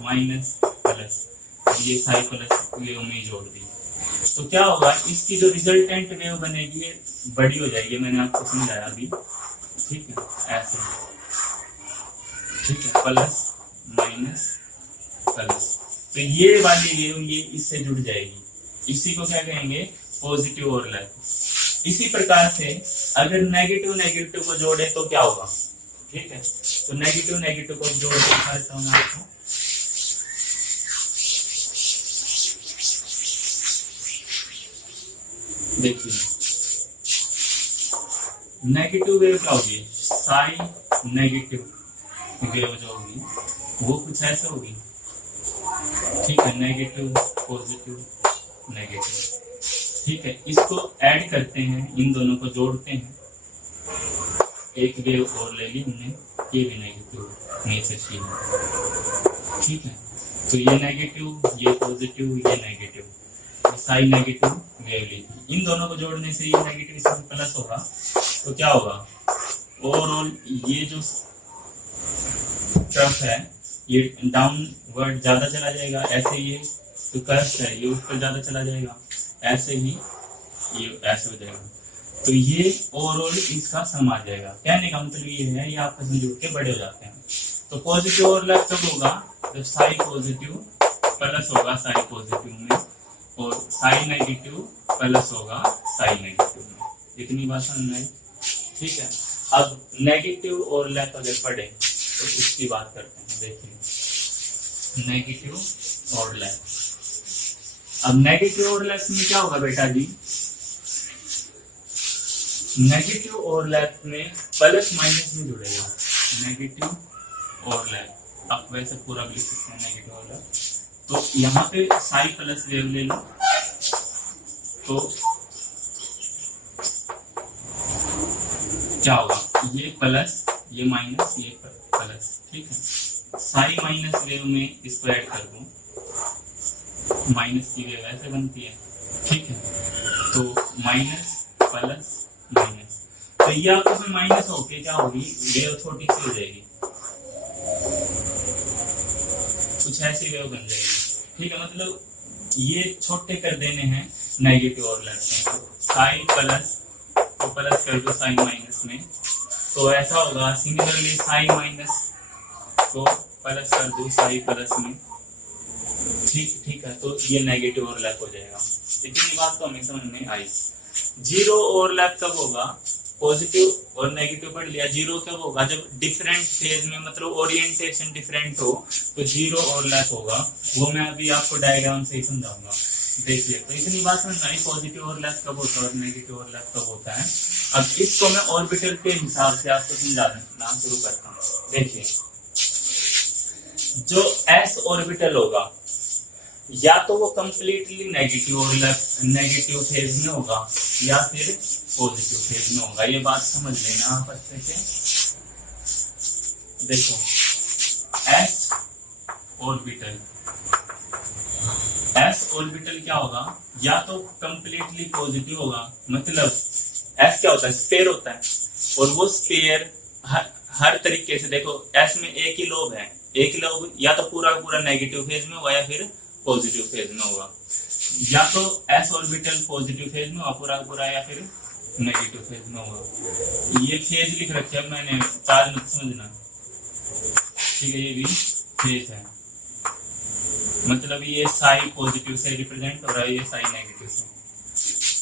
माइनस प्लस, ये साई प्लस वेव में जोड़ दी तो क्या होगा, इसकी जो रिजल्टेंट वेव बनेगी ये बड़ी हो जाएगी। मैंने आपको समझाया अभी, ठीक है, ऐसे, ठीक है, प्लस माइनस प्लस। तो ये वाली वेव ये इससे जुड़ जाएगी, इसी को क्या कहेंगे, पॉजिटिव ओवरलैप। इसी प्रकार से अगर नेगेटिव नेगेटिव को जोड़े तो क्या होगा, ठीक है, तो नेगेटिव नेगेटिव को जोड़ दिखाता हूं आपको। देखिए नेगेटिव वेव क्या होगी, साई नेगेटिव वेव जो होगी वो कुछ ऐसे होगी, ठीक है, नेगेटिव पॉजिटिव नेगेटिव, ठीक है। इसको ऐड करते हैं, इन दोनों को जोड़ते हैं, एक वेव और ले ली हमने, ये भी नेगेटिव नेचर की है, ठीक है। तो ये नेगेटिव, ये पॉजिटिव, ये नेगेटिव, साई नेगेटिव वेव ली थी। इन दोनों को जोड़ने से ये नेगेटिव इसमें प्लस होगा तो क्या होगा, ओवरऑल ये जो टर्फ है ये डाउनवर्ड ज्यादा चला जाएगा, ऐसे ये तो कर्व है ये ऊपर ज्यादा चला जाएगा, ऐसे ही ये ऐसे हो जाएगा। तो ये ओवरऑल इसका सम आ जाएगा। कहने का मतलब ये है, ये आपस में जुड़ के बड़े हो जाते हैं। तो पॉजिटिव ओवरलैप कब होगा, जब साई पॉजिटिव प्लस होगा साई पॉजिटिव में और साई नेगेटिव प्लस होगा साई नेगेटिव में। इतनी बात समझ में आई, ठीक है। अब नेगेटिव ओवरलैप अगर पढ़े तो इसकी बात करते हैं। देखिए नेगेटिव ओवरलैप, अब नेगेटिव ओवरलैप में क्या होगा बेटा जी, नेगेटिव ओवरलैप में प्लस माइनस में जुड़ेगा, नेगेटिव ओवरलैप। आप वैसे पूरा भी लिख सकते हैं नेगेटिव ओवरलैप। तो यहाँ पे साई प्लस वेव ले लो तो क्या होगा, ये प्लस ये माइनस ये प्लस, ठीक है। साई माइनस वेव में इसको ऐड कर दूं, माइनस की वेव ऐसे बनती है, ठीक है। तो माइनस प्लस माइनस, तो ये आपस में माइनस होके क्या होगी, वेव छोटी सी हो जाएगी, कुछ ऐसी वेव बन जाएगी, ठीक है। मतलब ये छोटे कर देने हैं नेगेटिव ओवरलैप में। तो साई प्लस तो प्लस कर दो साई माइनस में, तो ऐसा होगा। सिमिलरली साई माइनस को प्लस कर दो साई प्लस में, ठीक है। तो ये नेगेटिव ओवरलैप हो जाएगा। इतनी बात तो हमें समझ में आई। जीरो ओवरलैप कब होगा, पॉजिटिव और नेगेटिव पढ़ लिया। जीरो कब होगा, जब डिफरेंट फेज में मतलब ओरिएंटेशन डिफरेंट हो तो जीरो ओवरलैप होगा। वो मैं अभी आपको डायग्राम से ही समझाऊंगा। देखिए तो इतनी बात समझ में आई, पॉजिटिव ओवरलैप कब होता है और नेगेटिव ओवरलैप कब होता है। अब इसको मैं ऑर्बिटल के हिसाब से आपको समझाना शुरू करता हूँ। देखिए जो एस ऑर्बिटल होगा या तो वो completely negative overlap negative phase में होगा या फिर पॉजिटिव फेज में होगा। ये बात समझ लेना आप अच्छे से। देखो एस ऑर्बिटल, एस ऑर्बिटल क्या होगा, या तो कंप्लीटली पॉजिटिव होगा, मतलब एस क्या होता है, स्पेयर होता है, और वो स्पेयर हर तरीके से, देखो एस में एक ही लोब है, एक लोब या तो पूरा पूरा नेगेटिव फेज में होगा या फिर पॉजिटिव फेज में होगा, या तो एस ऑर्बिटल पॉजिटिव फेज में होगा पूरा पूरा या फिर नेगेटिव फेज में होगा। ये फेज लिख रखे है मैंने, चार्ज मत समझना, ठीक है, ये भी फेज है, मतलब ये साई पॉजिटिव से रिप्रेजेंट हो रहा है, ये साई नेगेटिव से,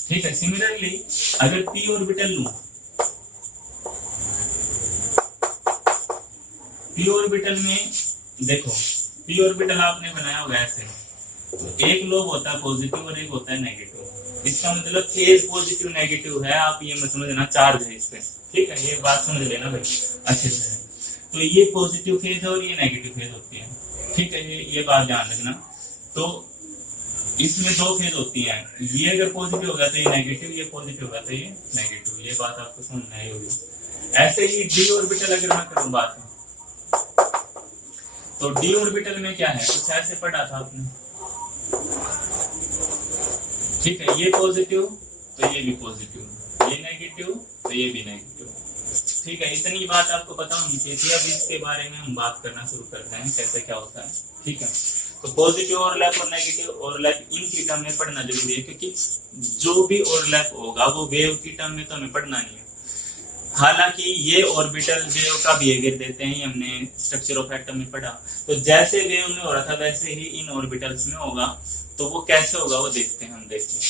ठीक है। सिमिलरली अगर पी ऑर्बिटल लूं, पी ऑर्बिटल में देखो, पी ऑर्बिटल आपने बनाया होगा ऐसे, तो एक लोब होता है पॉजिटिव और एक होता है नेगेटिव, इसका मतलब फेज पॉजिटिव नेगेटिव है, आप ये मत समझना चार्ज है इस पे, ठीक है, ये बात समझ लेना भाई अच्छे से। तो ये पॉजिटिव फेज है और ये नेगेटिव फेज होती है, ठीक है, ये बात ध्यान रखना। तो इसमें दो फेज होती हैं, ये अगर पॉजिटिव होगा तो ये नेगेटिव, ये पॉजिटिव होगा तो ये नेगेटिव, ये बात आपको समझना ही होगी। ऐसे ही डी ऑर्बिटल अगर मैं करूं बात, तो डी ऑर्बिटल में क्या है, कुछ ऐसे पढ़ा था आपने, ठीक है, ये पॉजिटिव तो ये भी पॉजिटिव, ये नेगेटिव तो ये भी नेगेटिव, ठीक है, इतनी बात आपको पता होनी चाहिए थी। अब इसके बारे में हम बात करना शुरू करते हैं, कैसे क्या होता है, ठीक है। तो पॉजिटिव ओवरलैप और नेगेटिव ओवरलैप इनकी टर्म में पढ़ना जरूरी है, क्योंकि जो भी ओवरलैप होगा वो वेव की टर्म में तो हमें पढ़ना नहीं है। हालांकि ये ऑर्बिटल वेव का बिहेवियर देते हैं, हमने स्ट्रक्चर ऑफ एटम में पढ़ा, तो जैसे वेव में हो रहा था वैसे ही इन ऑर्बिटल्स में होगा, तो वो कैसे होगा वो देखते हैं, हम देखते हैं।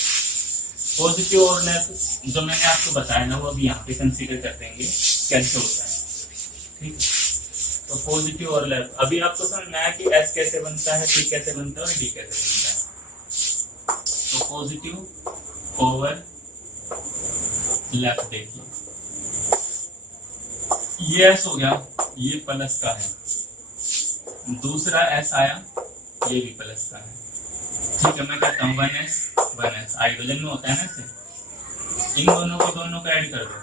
पॉजिटिव ओवरलैप जो मैंने आपको बताया ना, वो अभी यहाँ पे कंसीडर कर देंगे कैसे होता है, ठीक है। तो पॉजिटिव ओवरलैप अभी आपको समझ में आया कि एस कैसे बनता है, पी कैसे बनता है और डी कैसे बनता है। तो पॉजिटिव ओवरलैप देखिए, ये एस हो गया, ये प्लस का है, दूसरा एस आया, ये भी प्लस का है, ठीक है। मैं कहता हूँ 1s 1s, हाइड्रोजन में होता है ना ऐसे, इन दोनों को ऐड कर दो,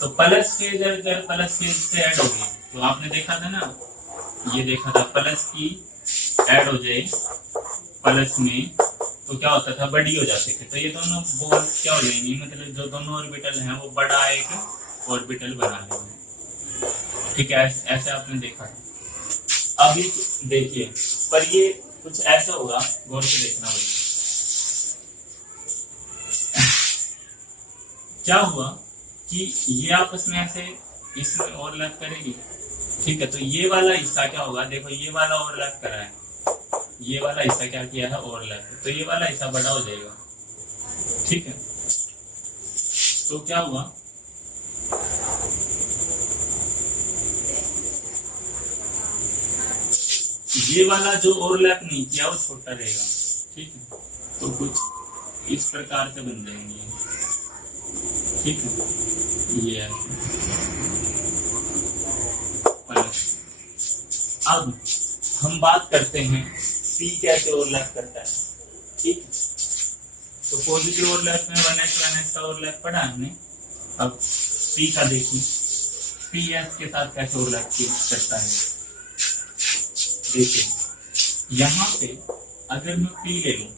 तो प्लस फेज अगर प्लस फेज से ऐड होगी, तो आपने देखा था ना, ये देखा था प्लस की ऐड हो जाए प्लस में तो क्या होता था, बड़ी हो जाते थे, तो ये दोनों बोल क्या हो जाएंगी, मतलब जो दोनों ऑर्बिटल हैं वो बड़ा एक ऑर्बिटल बना लेंगे, ठीक है, ऐसे आपने देखा है। अभी देखिए, पर ये कुछ ऐसा होगा, गौर से देखना भाई, क्या हुआ कि ये आपस में ऐसे इसमें ओवरलैप करेगी, ठीक है। तो ये वाला हिस्सा क्या होगा, देखो ये वाला ओवरलैप करा है, ये वाला हिस्सा क्या किया है, ओवरलैप, तो ये वाला हिस्सा बड़ा हो जाएगा, ठीक है। तो क्या हुआ, ये वाला जो ओवरलैप नहीं किया वो छोटा रहेगा, ठीक है। तो कुछ इस प्रकार से बन जाएंगे, ठीक है, ये प्लस। अब हम बात करते हैं पी कैसे ओवरलैप करता है, ठीक है। तो पॉजिटिव ओवरलैप में 1s का ओवरलैप पढ़ा हमने, अब पी का देखिए, पी एस के साथ कैसे ओवरलैप करता है। देखिए यहाँ पे अगर मैं पी ले लूं,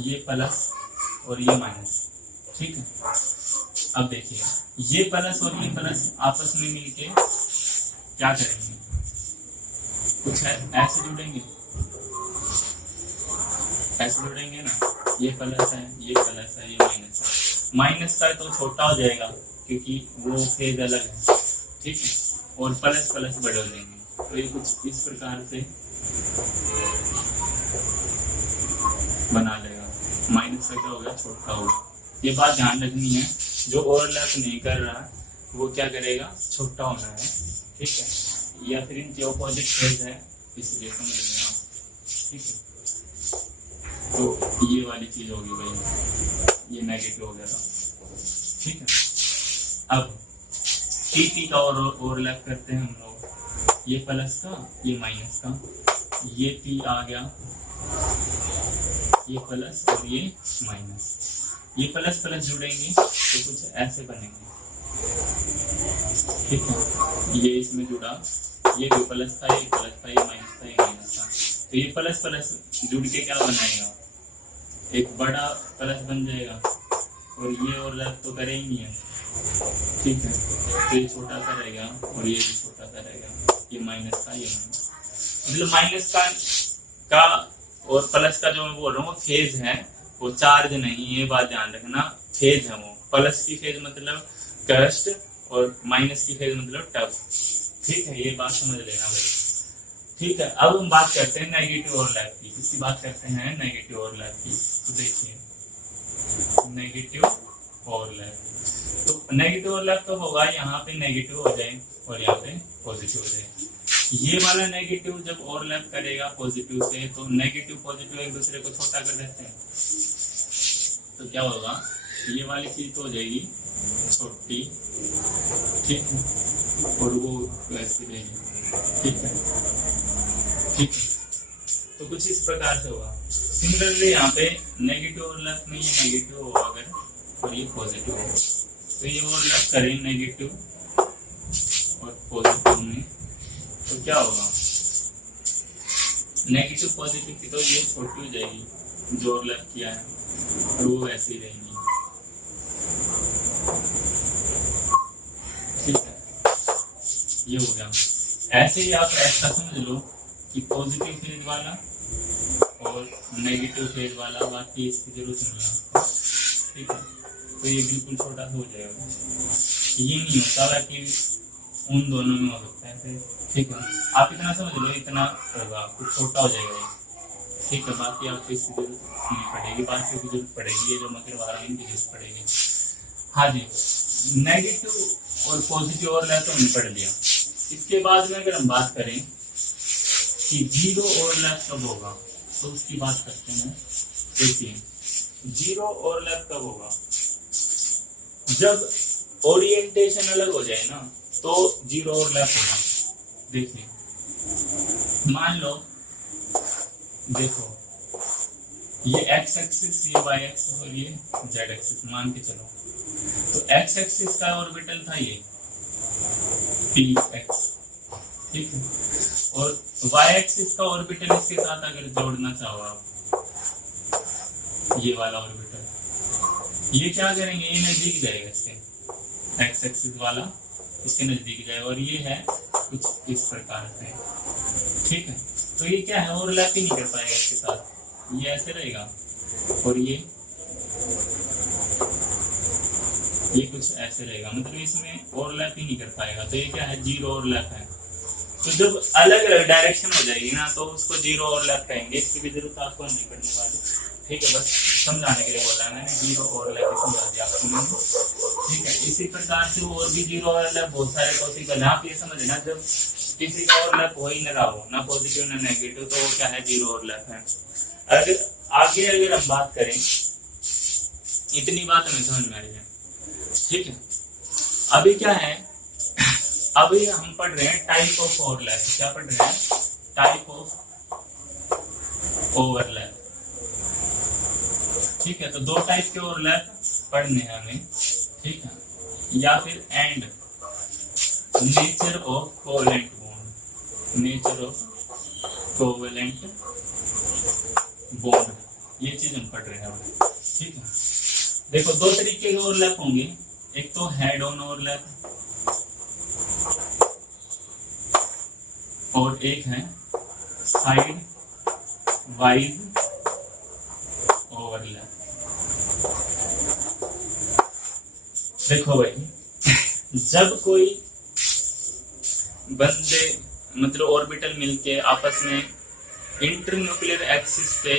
ये प्लस और ये माइनस, ठीक है। अब देखिए ये प्लस और ये प्लस आपस में मिलके क्या करेंगे, कुछ है ऐसे जुड़ेंगे, ऐसे जुड़ेंगे ना, ये प्लस है, ये प्लस है, ये माइनस है, माइनस का तो छोटा हो जाएगा क्योंकि वो फेज अलग है, ठीक है, और प्लस प्लस बड़े हो जाएंगे, तो ये कुछ इस प्रकार से बना लेगा, माइनस का क्या होगा, छोटा होगा। ये बात ध्यान रखनी है, जो ओवरलैप नहीं कर रहा वो क्या करेगा, छोटा होना है, ठीक है, या फिर इनके ऑपोजिट फेज है, इसलिए समझ लेना, ठीक है। तो ये वाली चीज होगी भाई, ये नेगेटिव हो गया था, ठीक है। अब टी का ओवरलैप करते हैं हम लोग, ये प्लस का, ये माइनस का, ये पी आ गया, ये प्लस और ये माइनस, ये प्लस प्लस जुड़ेंगे तो कुछ ऐसे बनेंगे, ठीक है, ये इसमें जुड़ा, ये भी प्लस था, ये प्लस था, ये माइनस था, ये माइनस था। तो ये प्लस प्लस जुड़ के क्या बनाएगा, एक बड़ा प्लस बन जाएगा, और ये ओवरलैप तो करे ही नहीं है। ठीक है, तो ये छोटा सा रहेगा और ये भी छोटा सा रहेगा, ये माइनस का, ये माइनस, मतलब माइनस का और प्लस का जो मैं बोल रहा हूँ वो फेज है, वो चार्ज नहीं, ये बात ध्यान रखना, फेज है वो। प्लस की फेज मतलब क्रस्ट और माइनस की फेज मतलब टफ। ठीक है, ये बात समझ लेना भाई। ठीक है, अब हम बात करते हैं नेगेटिव ओवरलैप की। किसकी बात करते हैं, नेगेटिव ओवरलैप की। तो देखिए नेगेटिव ओवरलैप, तो नेगेटिव ओवरलैप तो होगा, यहाँ पे नेगेटिव हो जाए और यहाँ पे पॉजिटिव हो जाए। ये वाला नेगेटिव जब ओवरलैप करेगा पॉजिटिव से, तो नेगेटिव पॉजिटिव एक दूसरे को छोटा कर देते हैं, तो क्या होगा, ये वाली चीज तो हो जाएगी छोटी, ठीक है, और वो वैसी रहेगी। ठीक है, ठीक है, तो कुछ इस प्रकार से होगा। सिमिलरली यहाँ पे नेगेटिव ओवरलैप में ये नेगेटिव होगा अगर, और ये पॉजिटिव होगा, तो ये ओवरलैप करें नेगेटिव और पॉजिटिव में, तो क्या होगा, नेगेटिव पॉजिटिव की तो ये छोटी हो जाएगी जो ओवरलैप किया है, और वो वैसे ही रहेंगी। ठीक है, ये हो गया। ऐसे ही आप ऐसा समझ लो कि पॉजिटिव फेज वाला और नेगेटिव फेज वाला, बाकी इसकी जरूरत नहीं है। ठीक है, तो ये बिल्कुल छोटा सा हो जाएगा, ये नहीं होता कि उन दोनों में हो सकता है। ठीक है, आप इतना समझ लो, इतना होगा, कुछ छोटा हो जाएगा ये। ठीक है, बाकी आपको इसकी जरूरत नहीं पड़ेगी, बाकी की जरूरत पड़ेगी, ये जो मैं करवा रहा हूँ इनकी जरूरत पड़ेगी। हाँ जी, नेगेटिव और पॉजिटिव ओवरलैप तो हमने पढ़ लिया। इसके बाद में अगर हम बात करें कि जीरो ओवरलैप कब होगा, तो उसकी बात करते हैं। देखिए जीरो ओवरलैप कब होगा, जब ओरिएंटेशन अलग हो जाए ना, तो जीरो ओवरलैप होगा। देखिए मान लो, देखो ये एक्स एक्सिस, ये वाई एक्सिस और ये जेड एक्सिस मान के चलो, तो एक्स एक्सिस का ऑर्बिटल था ये पी एक्स, ठीक है, और वाई एक्सिस का ऑर्बिटल इसके साथ अगर जोड़ना चाहो आप, ये वाला ऑर्बिटल, ये क्या करेंगे, ये नजदीक जाएगा इससे, एक्स एक्सिस वाला इसके नजदीक जाएगा, और ये है कुछ इस प्रकार से। ठीक है, तो ये क्या है, ओवरलैप ही नहीं कर पाएगा इसके साथ, ये ऐसे रहेगा, और ये कुछ ऐसे रहेगा, मतलब इसमें ओवरलैप ही नहीं कर पाएगा, तो ये क्या है, जीरो ओवरलैप है। तो जब अलग अलग डायरेक्शन हो जाएगी ना, तो उसको जीरो ओवरलैप कहेंगे, इसकी भी जरूरत आपको नहीं पड़ने वाली। ठीक है, बस समझाने के लिए बोला मैंने, जीरो ओवरलैप समझा दिया आपको। ठीक है, इसी प्रकार से और भी जीरो ओवरलैप बहुत सारे पॉसिबल है। आप ये समझना, जब किसी का ओवरलैप हो ही न रहा हो, ना पॉजिटिव ना नेगेटिव, तो वो क्या है, जीरो ओवरलैप है। अगर आगे अगर हम बात करें, इतनी बात हमें समझ में आई है। ठीक है, अभी क्या है, अभी हम पढ़ रहे हैं टाइप ऑफ ओवरलैप। क्या पढ़ रहे हैं, टाइप ऑफ ओवरलैप। ठीक है, तो दो टाइप के ओवरलैप पढ़ने हैं हमें। ठीक है, या फिर and nature of covalent bond, nature of covalent bond, ये चीज हम पढ़ रहे हैं। ठीक है, देखो दो तरीके के ओवरलैप होंगे, एक तो हेड ऑन ओवरलैप और एक है साइड वाइज ओवरलैप। देखो भाई, जब कोई बंदे मतलब ऑर्बिटल मिलके आपस में इंटरन्यूक्लियर एक्सिस पे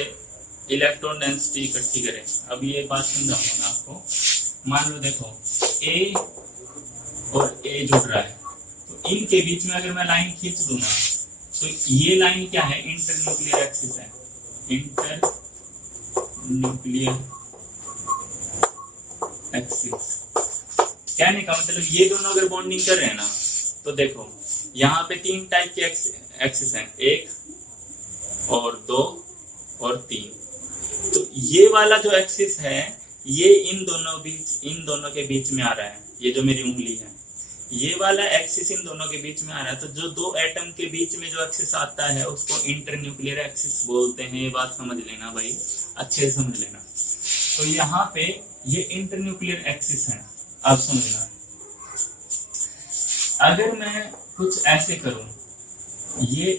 इलेक्ट्रॉन डेंसिटी इकट्ठी करें, अब ये बात समझाऊंगा मैं आपको। मान लो देखो ए और ए जुड़ रहा है, तो इनके बीच में अगर मैं लाइन खींच दूं ना, तो ये लाइन क्या है, इंटरन्यूक्लियर एक्सिस है, इंटर न्यूक्लियर एक्सिस। कहने का मतलब ये दोनों अगर बॉन्डिंग कर रहे हैं ना, तो देखो यहाँ पे तीन टाइप के एक्सिस हैं, एक और दो और तीन। तो ये वाला जो एक्सिस है, ये इन दोनों के बीच में आ रहा है, ये जो मेरी उंगली है, ये वाला एक्सिस इन दोनों के बीच में आ रहा है, तो जो दो एटम के बीच में जो एक्सिस आता है उसको इंटरन्यूक्लियर एक्सिस बोलते हैं। ये बात समझ लेना भाई, अच्छे से समझ लेना। तो यहाँ पे ये इंटरन्यूक्लियर एक्सिस है। अब समझना, अगर मैं कुछ ऐसे करूं, ये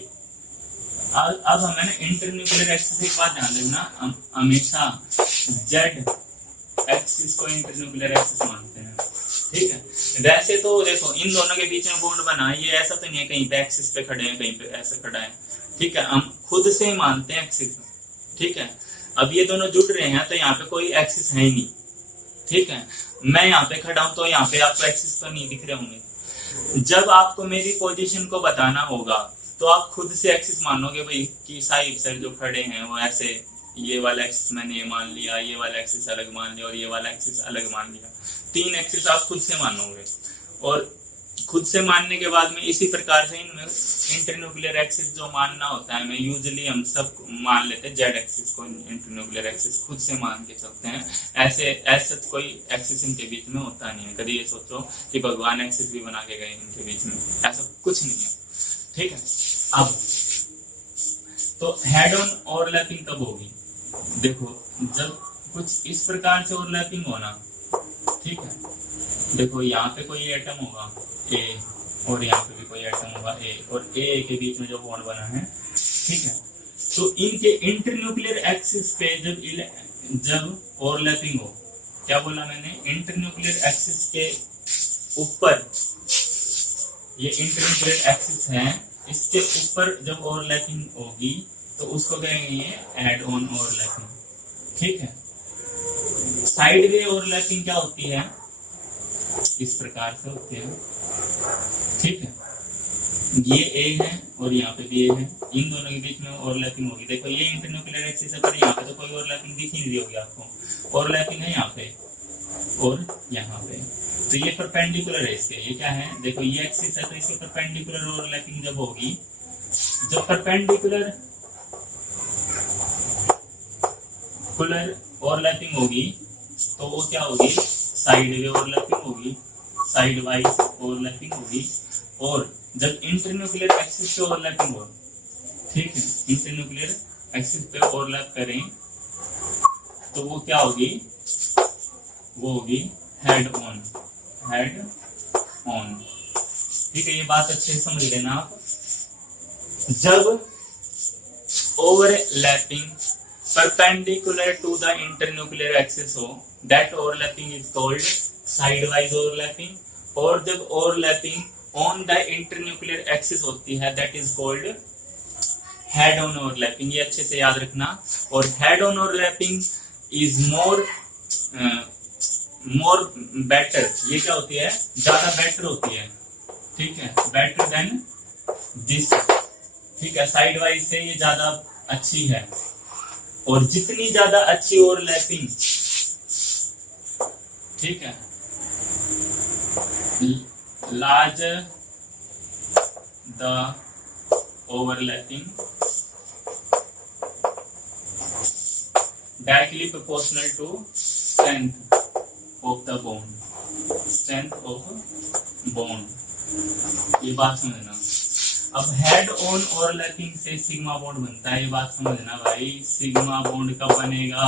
अब हमें ना इंटरन्यूक्लियर एक्सिस, एक बात ध्यान रखना, हमेशा जेड एक्सिस को इंटरन्यूक्लियर एक्सिस मानते हैं, ठीक है। वैसे तो देखो इन दोनों के बीच में बॉन्ड बना, ये ऐसा तो नहीं है कहीं पे एक्सिस पे खड़े हैं कहीं पे ऐसे खड़ा है, ठीक है, हम खुद से मानते हैं एक्सिस, ठीक है। अब ये दोनों जुड़ रहे हैं तो यहाँ पे कोई एक्सिस है ही नहीं, ठीक है। मैं यहाँ पे खड़ा हूं तो यहाँ पे आपको एक्सिस तो नहीं दिख रहे होंगे। जब आपको मेरी पोजीशन को बताना होगा तो आप खुद से एक्सिस मानोगे भाई कि साहिब सर जो खड़े हैं वो ऐसे, ये वाला एक्सिस मैंने ये मान लिया, ये वाला एक्सिस अलग मान लिया और ये वाला एक्सिस अलग मान लिया। तीन एक्सिस आप खुद से मानोगे, और खुद से मानने के बाद में इसी प्रकार से इनमें इंटरन्यूक्लियर एक्सिस जो मानना होता है, मैं यूजुअली हम सब मान लेते हैं जेड एक्सिस को इंटरन्यूक्लियर एक्सिस खुद से मान के चलते हैं। ऐसे कोई एक्सिस इनके बीच में होता नहीं है। कभी ये सोचो कि भगवान एक्सिस भी बना के गए इनके बीच में, ऐसा कुछ नहीं है, ठीक है। अब तो हेड ऑन ओवरलैपिंग कब होगी? देखो जब कुछ इस प्रकार से ओवरलैपिंग होना, ठीक है। देखो यहाँ पे कोई एटम होगा ए और यहाँ पे भी कोई एटम होगा ए, और ए के बीच में जो बॉन्ड बना है, ठीक है। तो इनके इंटरन्यूक्लियर एक्सिस पे जब ओवरलैपिंग हो, क्या बोला मैंने, इंटरन्यूक्लियर एक्सिस के ऊपर, ये इंटरन्यूक्लियर एक्सिस है, इसके ऊपर जब ओवरलैपिंग होगी तो उसको कहेंगे एड ऑन ओवरलैपिंग, ठीक है। साइड वे ओवरलैपिंग क्या होती है? इस प्रकार से होती है, ठीक है। ये ए है और यहाँ पे भी ए है, इन दोनों के बीच में ओवरलैपिंग होगी। देखो ये इंटरन्यूक्लियर एक्सिस है, पर यहाँ पे तो कोई ओवरलैपिंग दिख ही नहीं रही होगी आपको। ओवरलैपिंग है यहाँ पे और यहाँ पे, तो ये परपेंडिकुलर है इसके। ये क्या है, देखो ये एक्सिस है तो इसके परपेंडिकुलर ओवरलैपिंग जब होगी, जब परपेंडिकुलर ओवरलैपिंग होगी तो वो क्या होगी, साइड वे ओवरलैपिंग होगी, साइड वाइज ओवरलैपिंग होगी। और जब इंटरन्यूक्लियर एक्सिस पे ओवरलैपिंग हो, ठीक है, इंटरन्यूक्लियर एक्सिस पे ओवरलैप करें तो वो क्या होगी, वो होगी हेड ऑन, ठीक है। ये बात अच्छे से समझ लेना आप। जब overlapping perpendicular to the internuclear axis हो, that overlapping is called sidewise overlapping, और जब overlapping on the internuclear axis होती है that is called head on overlapping। ये अच्छे से याद रखना। और head on overlapping is more better, ये क्या होती है, ज्यादा बेटर होती है, ठीक है, better than this, ठीक है। साइड वाइज से ये ज्यादा अच्छी है, और जितनी ज्यादा अच्छी ओवरलैपिंग, ठीक है, larger the overlapping directly proportional to strength of the bond, strength of bond. ये बात समझना। अब हेड ऑन ओवरलैपिंग से सिग्मा बॉन्ड बनता है, ये बात समझना भाई। सिग्मा बॉन्ड कब बनेगा,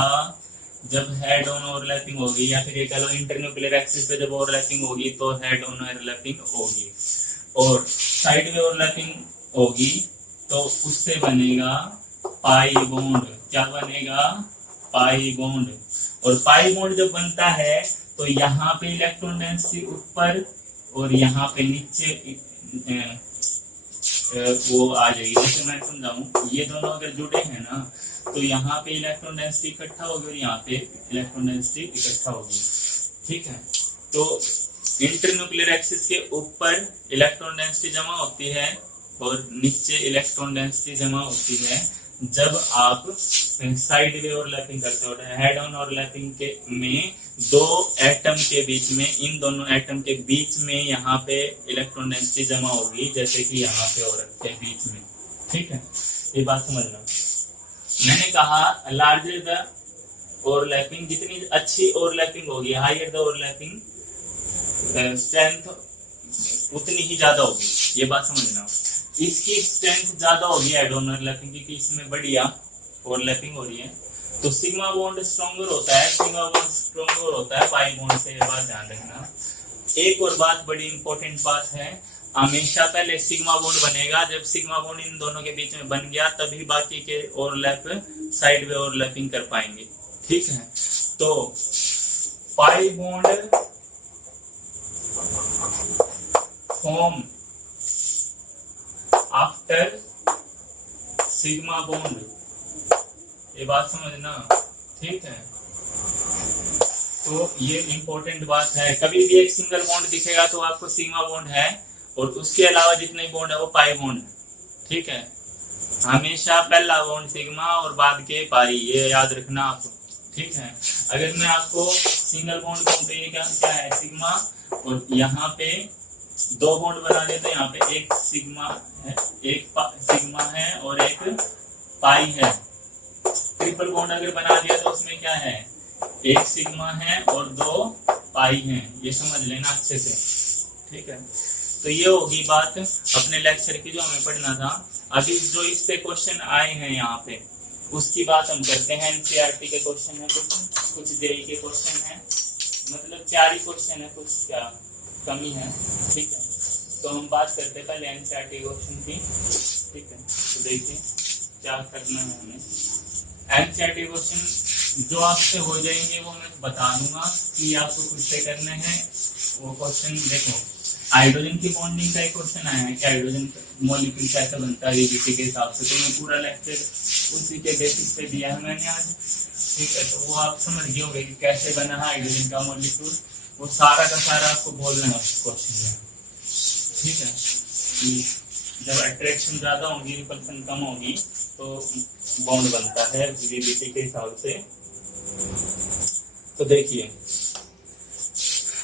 जब हेड ऑन ओवरलैपिंग होगी, या फिर ये कह लो इंटरन्यूक्लियर एक्सिस पे जब ओवरलैपिंग होगी तो हेड ऑन ओवरलैपिंग होगी। और साइड में ओवरलैपिंग होगी तो उससे बनेगा पाई बॉन्ड। क्या बनेगा, पाई बॉन्ड। और पाई बॉन्ड जब बनता है तो यहाँ पे इलेक्ट्रॉन डेंसिटी ऊपर और यहाँ पे नीचे वो आ जाएगी। जैसे मैं समझाऊं, ये दोनों अगर जुड़े हैं ना तो यहाँ पे इलेक्ट्रॉन डेंसिटी इकट्ठा होगी और यहाँ पे इलेक्ट्रॉन डेंसिटी इकट्ठा होगी, ठीक है। तो इंटरन्यूक्लियर एक्सिस के ऊपर इलेक्ट्रॉन डेंसिटी जमा होती है और नीचे इलेक्ट्रॉन डेंसिटी जमा होती है जब आप साइड वे ओवरलैपिंग करते हो। हेड ऑन ओवरलैपिंग के में दो एटम के बीच में, इन दोनों एटम के बीच में यहाँ पे इलेक्ट्रॉन डेंसिटी जमा होगी, जैसे कि यहाँ पे हो रखे है बीच में, ठीक है। ये बात समझना। मैंने कहा लार्जर द ओवरलैपिंग, जितनी अच्छी ओवरलैपिंग होगी, हायर द ओवरलैपिंग स्ट्रेंथ उतनी ही ज्यादा होगी, ये बात समझना। इसकी स्ट्रेंथ ज्यादा होगी एडोन ओवरलैपिंग की, क्योंकि इसमें बढ़िया ओवरलैपिंग हो रही है, तो सिग्मा बॉन्ड स्ट्रॉन्गर होता है, सिग्मा बॉन्ड स्ट्रॉन्गर होता है पाई बॉन्ड से, ये बात ध्यान रखना। एक और बात, बड़ी इंपॉर्टेंट बात है, हमेशा पहले सिग्मा बॉन्ड बनेगा, जब सिग्मा बॉन्ड इन दोनों के बीच में बन गया तभी बाकी के ओवरलैप साइड में ओवरलैपिंग कर पाएंगे, ठीक है। तो pi bond form after sigma bond, ये बात समझना, ठीक है। तो ये इंपॉर्टेंट बात है, कभी भी एक सिंगल बॉन्ड दिखेगा तो आपको सिग्मा बॉन्ड है, और उसके अलावा जितने बॉन्ड है वो पाई बॉन्ड है, ठीक है। हमेशा पहला बॉन्ड सिग्मा और बाद के पाई, ये याद रखना आप, ठीक है। अगर मैं आपको सिंगल बॉन्ड कहूं तो ये क्या क्या है, सिग्मा, और यहाँ पे दो बॉन्ड बना देते हैं, यहाँ पे एक सिग्मा है, एक सिग्मा है और एक पाई है। ट्रिपल बॉन्ड अगर बना दिया तो उसमें क्या है, एक सिग्मा है और दो पाई है, ये समझ लेना अच्छे से, ठीक है। तो ये होगी बात अपने लेक्चर की जो हमें पढ़ना था। अभी जो इस पे क्वेश्चन आए हैं यहाँ पे, उसकी बात हम करते हैं। एनसीईआरटी के क्वेश्चन है, कुछ जेईई के क्वेश्चन है, मतलब 4 ही क्वेश्चन है, कुछ क्या कमी है, ठीक है। तो हम बात करते हैं पहले एनसीईआरटी क्वेश्चन की, ठीक है। तो देखिए क्या करना है हमें। एनसीईआरटी क्वेश्चन जो आपसे हो जाएंगे वो मैं बता दूंगा कि आपको खुद से करने हैं वो क्वेश्चन। देखो, हाइड्रोजन की बॉन्डिंग का एक क्वेश्चन आया है कि हाइड्रोजन मॉलिक्यूल कैसे बनता है रीबीसी के हिसाब से, तो मैं पूरा लेक्चर उसी के बेसिस पे दिया है मैंने आज, ठीक है। तो वो आप समझ गए होंगे कि कैसे बना है हाइड्रोजन का मॉलिक्यूल, वो सारा का सारा आपको बोलना है उस क्वेश्चन में, ठीक है। कि जब अट्रैक्शन ज्यादा होगी, रिपल्सन कम होगी, तो बॉन्ड बनता है रीबीसी के हिसाब से। तो देखिए,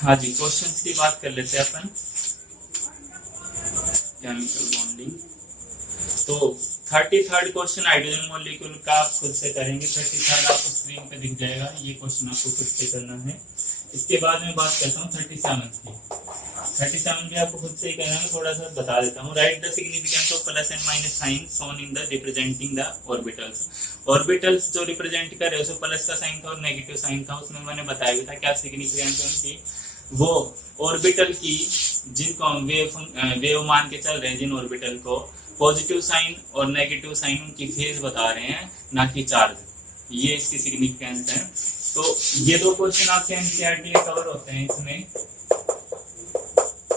हाँ जी, क्वेश्चंस की बात कर लेते हैं अपन। केमिकल बॉन्डिंग, तो 33rd क्वेश्चन हाइड्रोजन मॉलिक्यूल का आप खुद से करेंगे। 33rd आपको स्क्रीन पे दिख जाएगा, ये क्वेश्चन आपको खुद से करना है। इसके बाद में बात करता हूँ 37 की। 37 भी आपको खुद से ही करना है, थोड़ा सा बता देता हूँ। Write the significance of plus and minus sign shown in the representing the orbitals. Orbitals जो रिप्रेजेंट कर रहे हो, उसमें प्लस का साइन था और नेगेटिव साइन था, उसमें मैंने बताया भी था क्या सिग्निफिकेंस है उनकी। वो ऑर्बिटल की जिनको हम वेव मान के चल रहे हैं, जिन ऑर्बिटल को पॉजिटिव साइन और नेगेटिव साइन उनकी फेज बता रहे हैं, ना कि चार्ज, ये इसकी सिग्निफिकेंस है। तो ये दो क्वेश्चन आपके एनसीईआरटी में कवर होते हैं इसमें,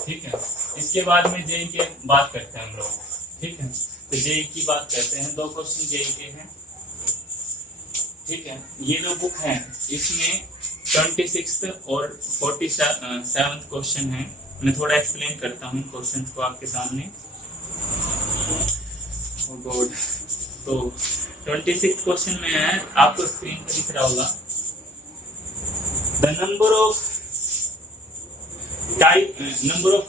ठीक है। इसके बाद में जेईई के बात करते हैं हम लोग, ठीक है। तो जेईई की बात करते हैं, 2 क्वेश्चन जेईई के हैं, ठीक है। ये जो बुक है इसमें 26th और 47th क्वेश्चन है। मैं थोड़ा एक्सप्लेन करता हूँ क्वेश्चन को आपके सामने। oh God. तो 26th क्वेश्चन में है, आपको स्क्रीन पर दिख रहा होगा, the number of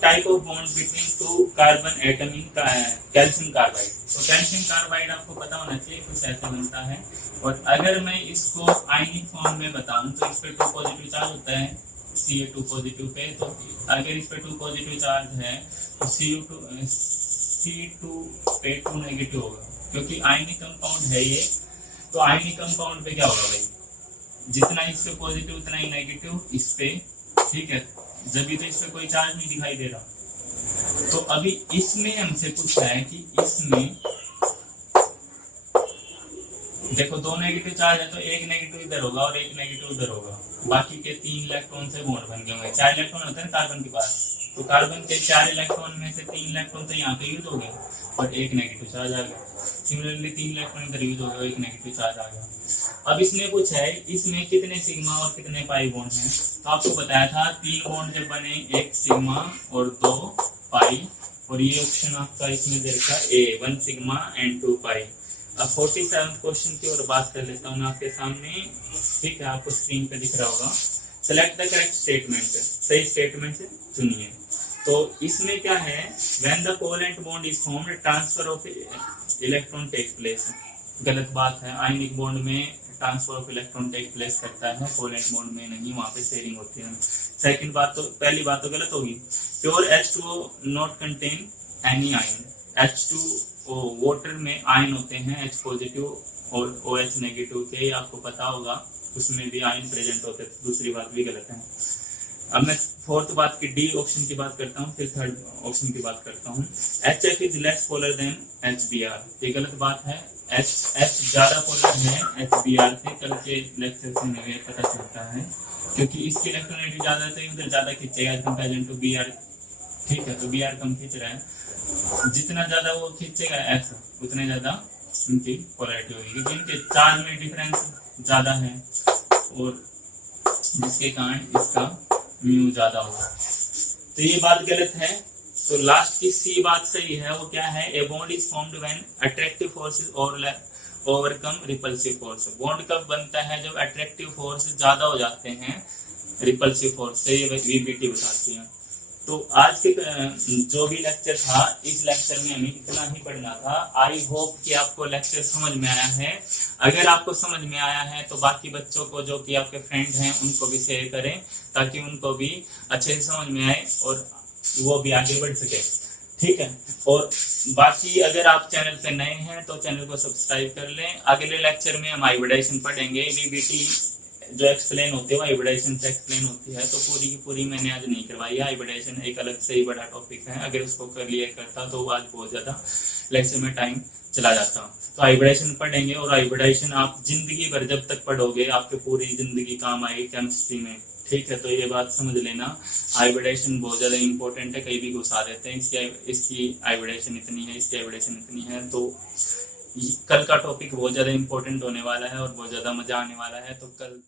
type of bond between 2 carbon atom in calcium carbide. तो कैल्शियम कार्बाइड आपको पता होना चाहिए कुछ ऐसा बनता है, और अगर मैं इसको आयनिक फॉर्म में बताऊं तो इस पे 2 पॉजिटिव चार्ज होता है Ca2 पॉजिटिव पे, तो अगर इस पे 2 पॉजिटिव चार्ज है तो C2 पे 2 नेगेटिव होगा, क्योंकि आयनिक कंपाउंड है ये। तो आयनिक कंपाउंड पे क्या होगा भाई, जितना इस पे पॉजिटिव उतना ही नेगेटिव इस पे, ठीक है। जब भी तो इस पे कोई चार्ज नहीं दिखाई दे रहा। तो अभी इसमें हमसे पूछा है कि इसमें देखो 2 नेगेटिव चार्ज है, तो एक नेगेटिव इधर होगा और एक नेगेटिव उधर होगा, बाकी के 3 इलेक्ट्रॉन से बॉन्ड बन गए होंगे। 4 इलेक्ट्रॉन होते हैं कार्बन के पास, तो कार्बन के 4 इलेक्ट्रॉन में से 3 इलेक्ट्रॉन तो यहाँ पे यूज हो गए और एक नेगेटिव चार्ज आ गया। सिमिलरली 3 इलेक्ट्रॉन इधर यूज हो गया, एक नेगेटिव चार्ज आ गया। अब इसने पूछा है इसमें कितने सिग्मा और कितने पाई बॉन्ड हैं। तो आपको बताया था 3 बॉन्ड जब बने, 1 सिग्मा और 2 पाई, और ये ऑप्शन आपका इसमें दे रखा है A, 1 सिग्मा एंड 2 पाई। अब 47 क्वेश्चन की और बात कर लेता हूँ मैं आपके सामने, ठीक है। आपको स्क्रीन पे दिख रहा होगा, सेलेक्ट द करेक्ट स्टेटमेंट, सही स्टेटमेंट चुनिए। तो इसमें क्या है, when the covalent bond is formed transfer of electron take place. गलत बात है, आयनिक बॉन्ड में transfer of electron take place करता है, कोवेलेंट बॉन्ड में नहीं, वहां पे शेयरिंग होती है। सेकंड बात तो, पहली बात तो गलत होगी। Pure H2O not contain any ion. H2O water में आयन होते हैं H पॉजिटिव और OH नेगेटिव के, आपको पता होगा, उसमें भी आयन प्रेजेंट होते हैं। दूसरी बात भी गलत है। अब मैं फोर्थ बात की डी ऑप्शन की बात करता हूँ, फिर थर्ड ऑप्शन की बात करता हूँ। HF is less polar than HBr, ये गलत बात है। HF ज्यादा पोलर है HBr से, कल के लेक्चर से हमें पता चलता है, क्योंकि इसकी इलेक्ट्रोनेगेटिव ज्यादा है तो उधर ज्यादा खींचेगा एज कंपेरिजन टू Br। ठीक है, तो Br कम खींच रहा है, जितना ज्यादा वो खींचेगा F उतने ज्यादा इनकी पोलैरिटी होगी, क्योंकि इनके चार्ज में डिफरेंस ज्यादा है और जिसके कारण इसका म्यू ज्यादा होगा। तो ये बात गलत है। तो लास्ट की सी बात सही है। वो क्या है? A bond is formed when attractive forces overcome repulsive force. Bond कब बनता है? जब अट्रैक्टिव फोर्स ज्यादा हो जाते हैं रिपल्सिव फोर्स से, ये वीबीटी बताती है। तो आज के जो भी लेक्चर था, इस लेक्चर में हमें इतना ही पढ़ना था। आई होप कि आपको लेक्चर समझ में आया है। अगर आपको समझ में आया है तो बाकी बच्चों को, जो कि आपके फ्रेंड हैं, उनको भी शेयर करें, ताकि उनको भी अच्छे से समझ में आए और वो भी आगे बढ़ सके। ठीक है, और बाकी अगर आप चैनल पे नए हैं तो चैनल को सब्सक्राइब कर लें। अगले लेक्चर में हम हाइब्रिडाइजेशन पढ़ेंगे। वीबीटी जो एक्सप्लेन होती है वो हाइब्रिडाइजेशन से एक्सप्लेन होती है, तो पूरी की पूरी मैंने आज नहीं करवाई है। हाइब्रिडाइजेशन एक अलग से ही बड़ा टॉपिक है, अगर उसको क्लियर करता तो आज बहुत ज्यादा लेक्चर में टाइम चला जाता। तो हाइब्रिडाइजेशन पढ़ेंगे, और हाइब्रिडाइजेशन आप जिंदगी भर जब तक पढ़ोगे आपके पूरी जिंदगी काम आएगी केमिस्ट्री में। ठीक है, तो ये बात समझ लेना। हाइब्रिडाइजेशन बहुत ज्यादा इंपॉर्टेंट है, कहीं भी घुसा देते हैं इसकी हाइब्रिडाइजेशन इतनी है, इसकी हाइब्रिडाइजेशन इतनी है। तो कल का टॉपिक बहुत ज्यादा इंपॉर्टेंट होने वाला है और बहुत ज्यादा मजा आने वाला है। तो कल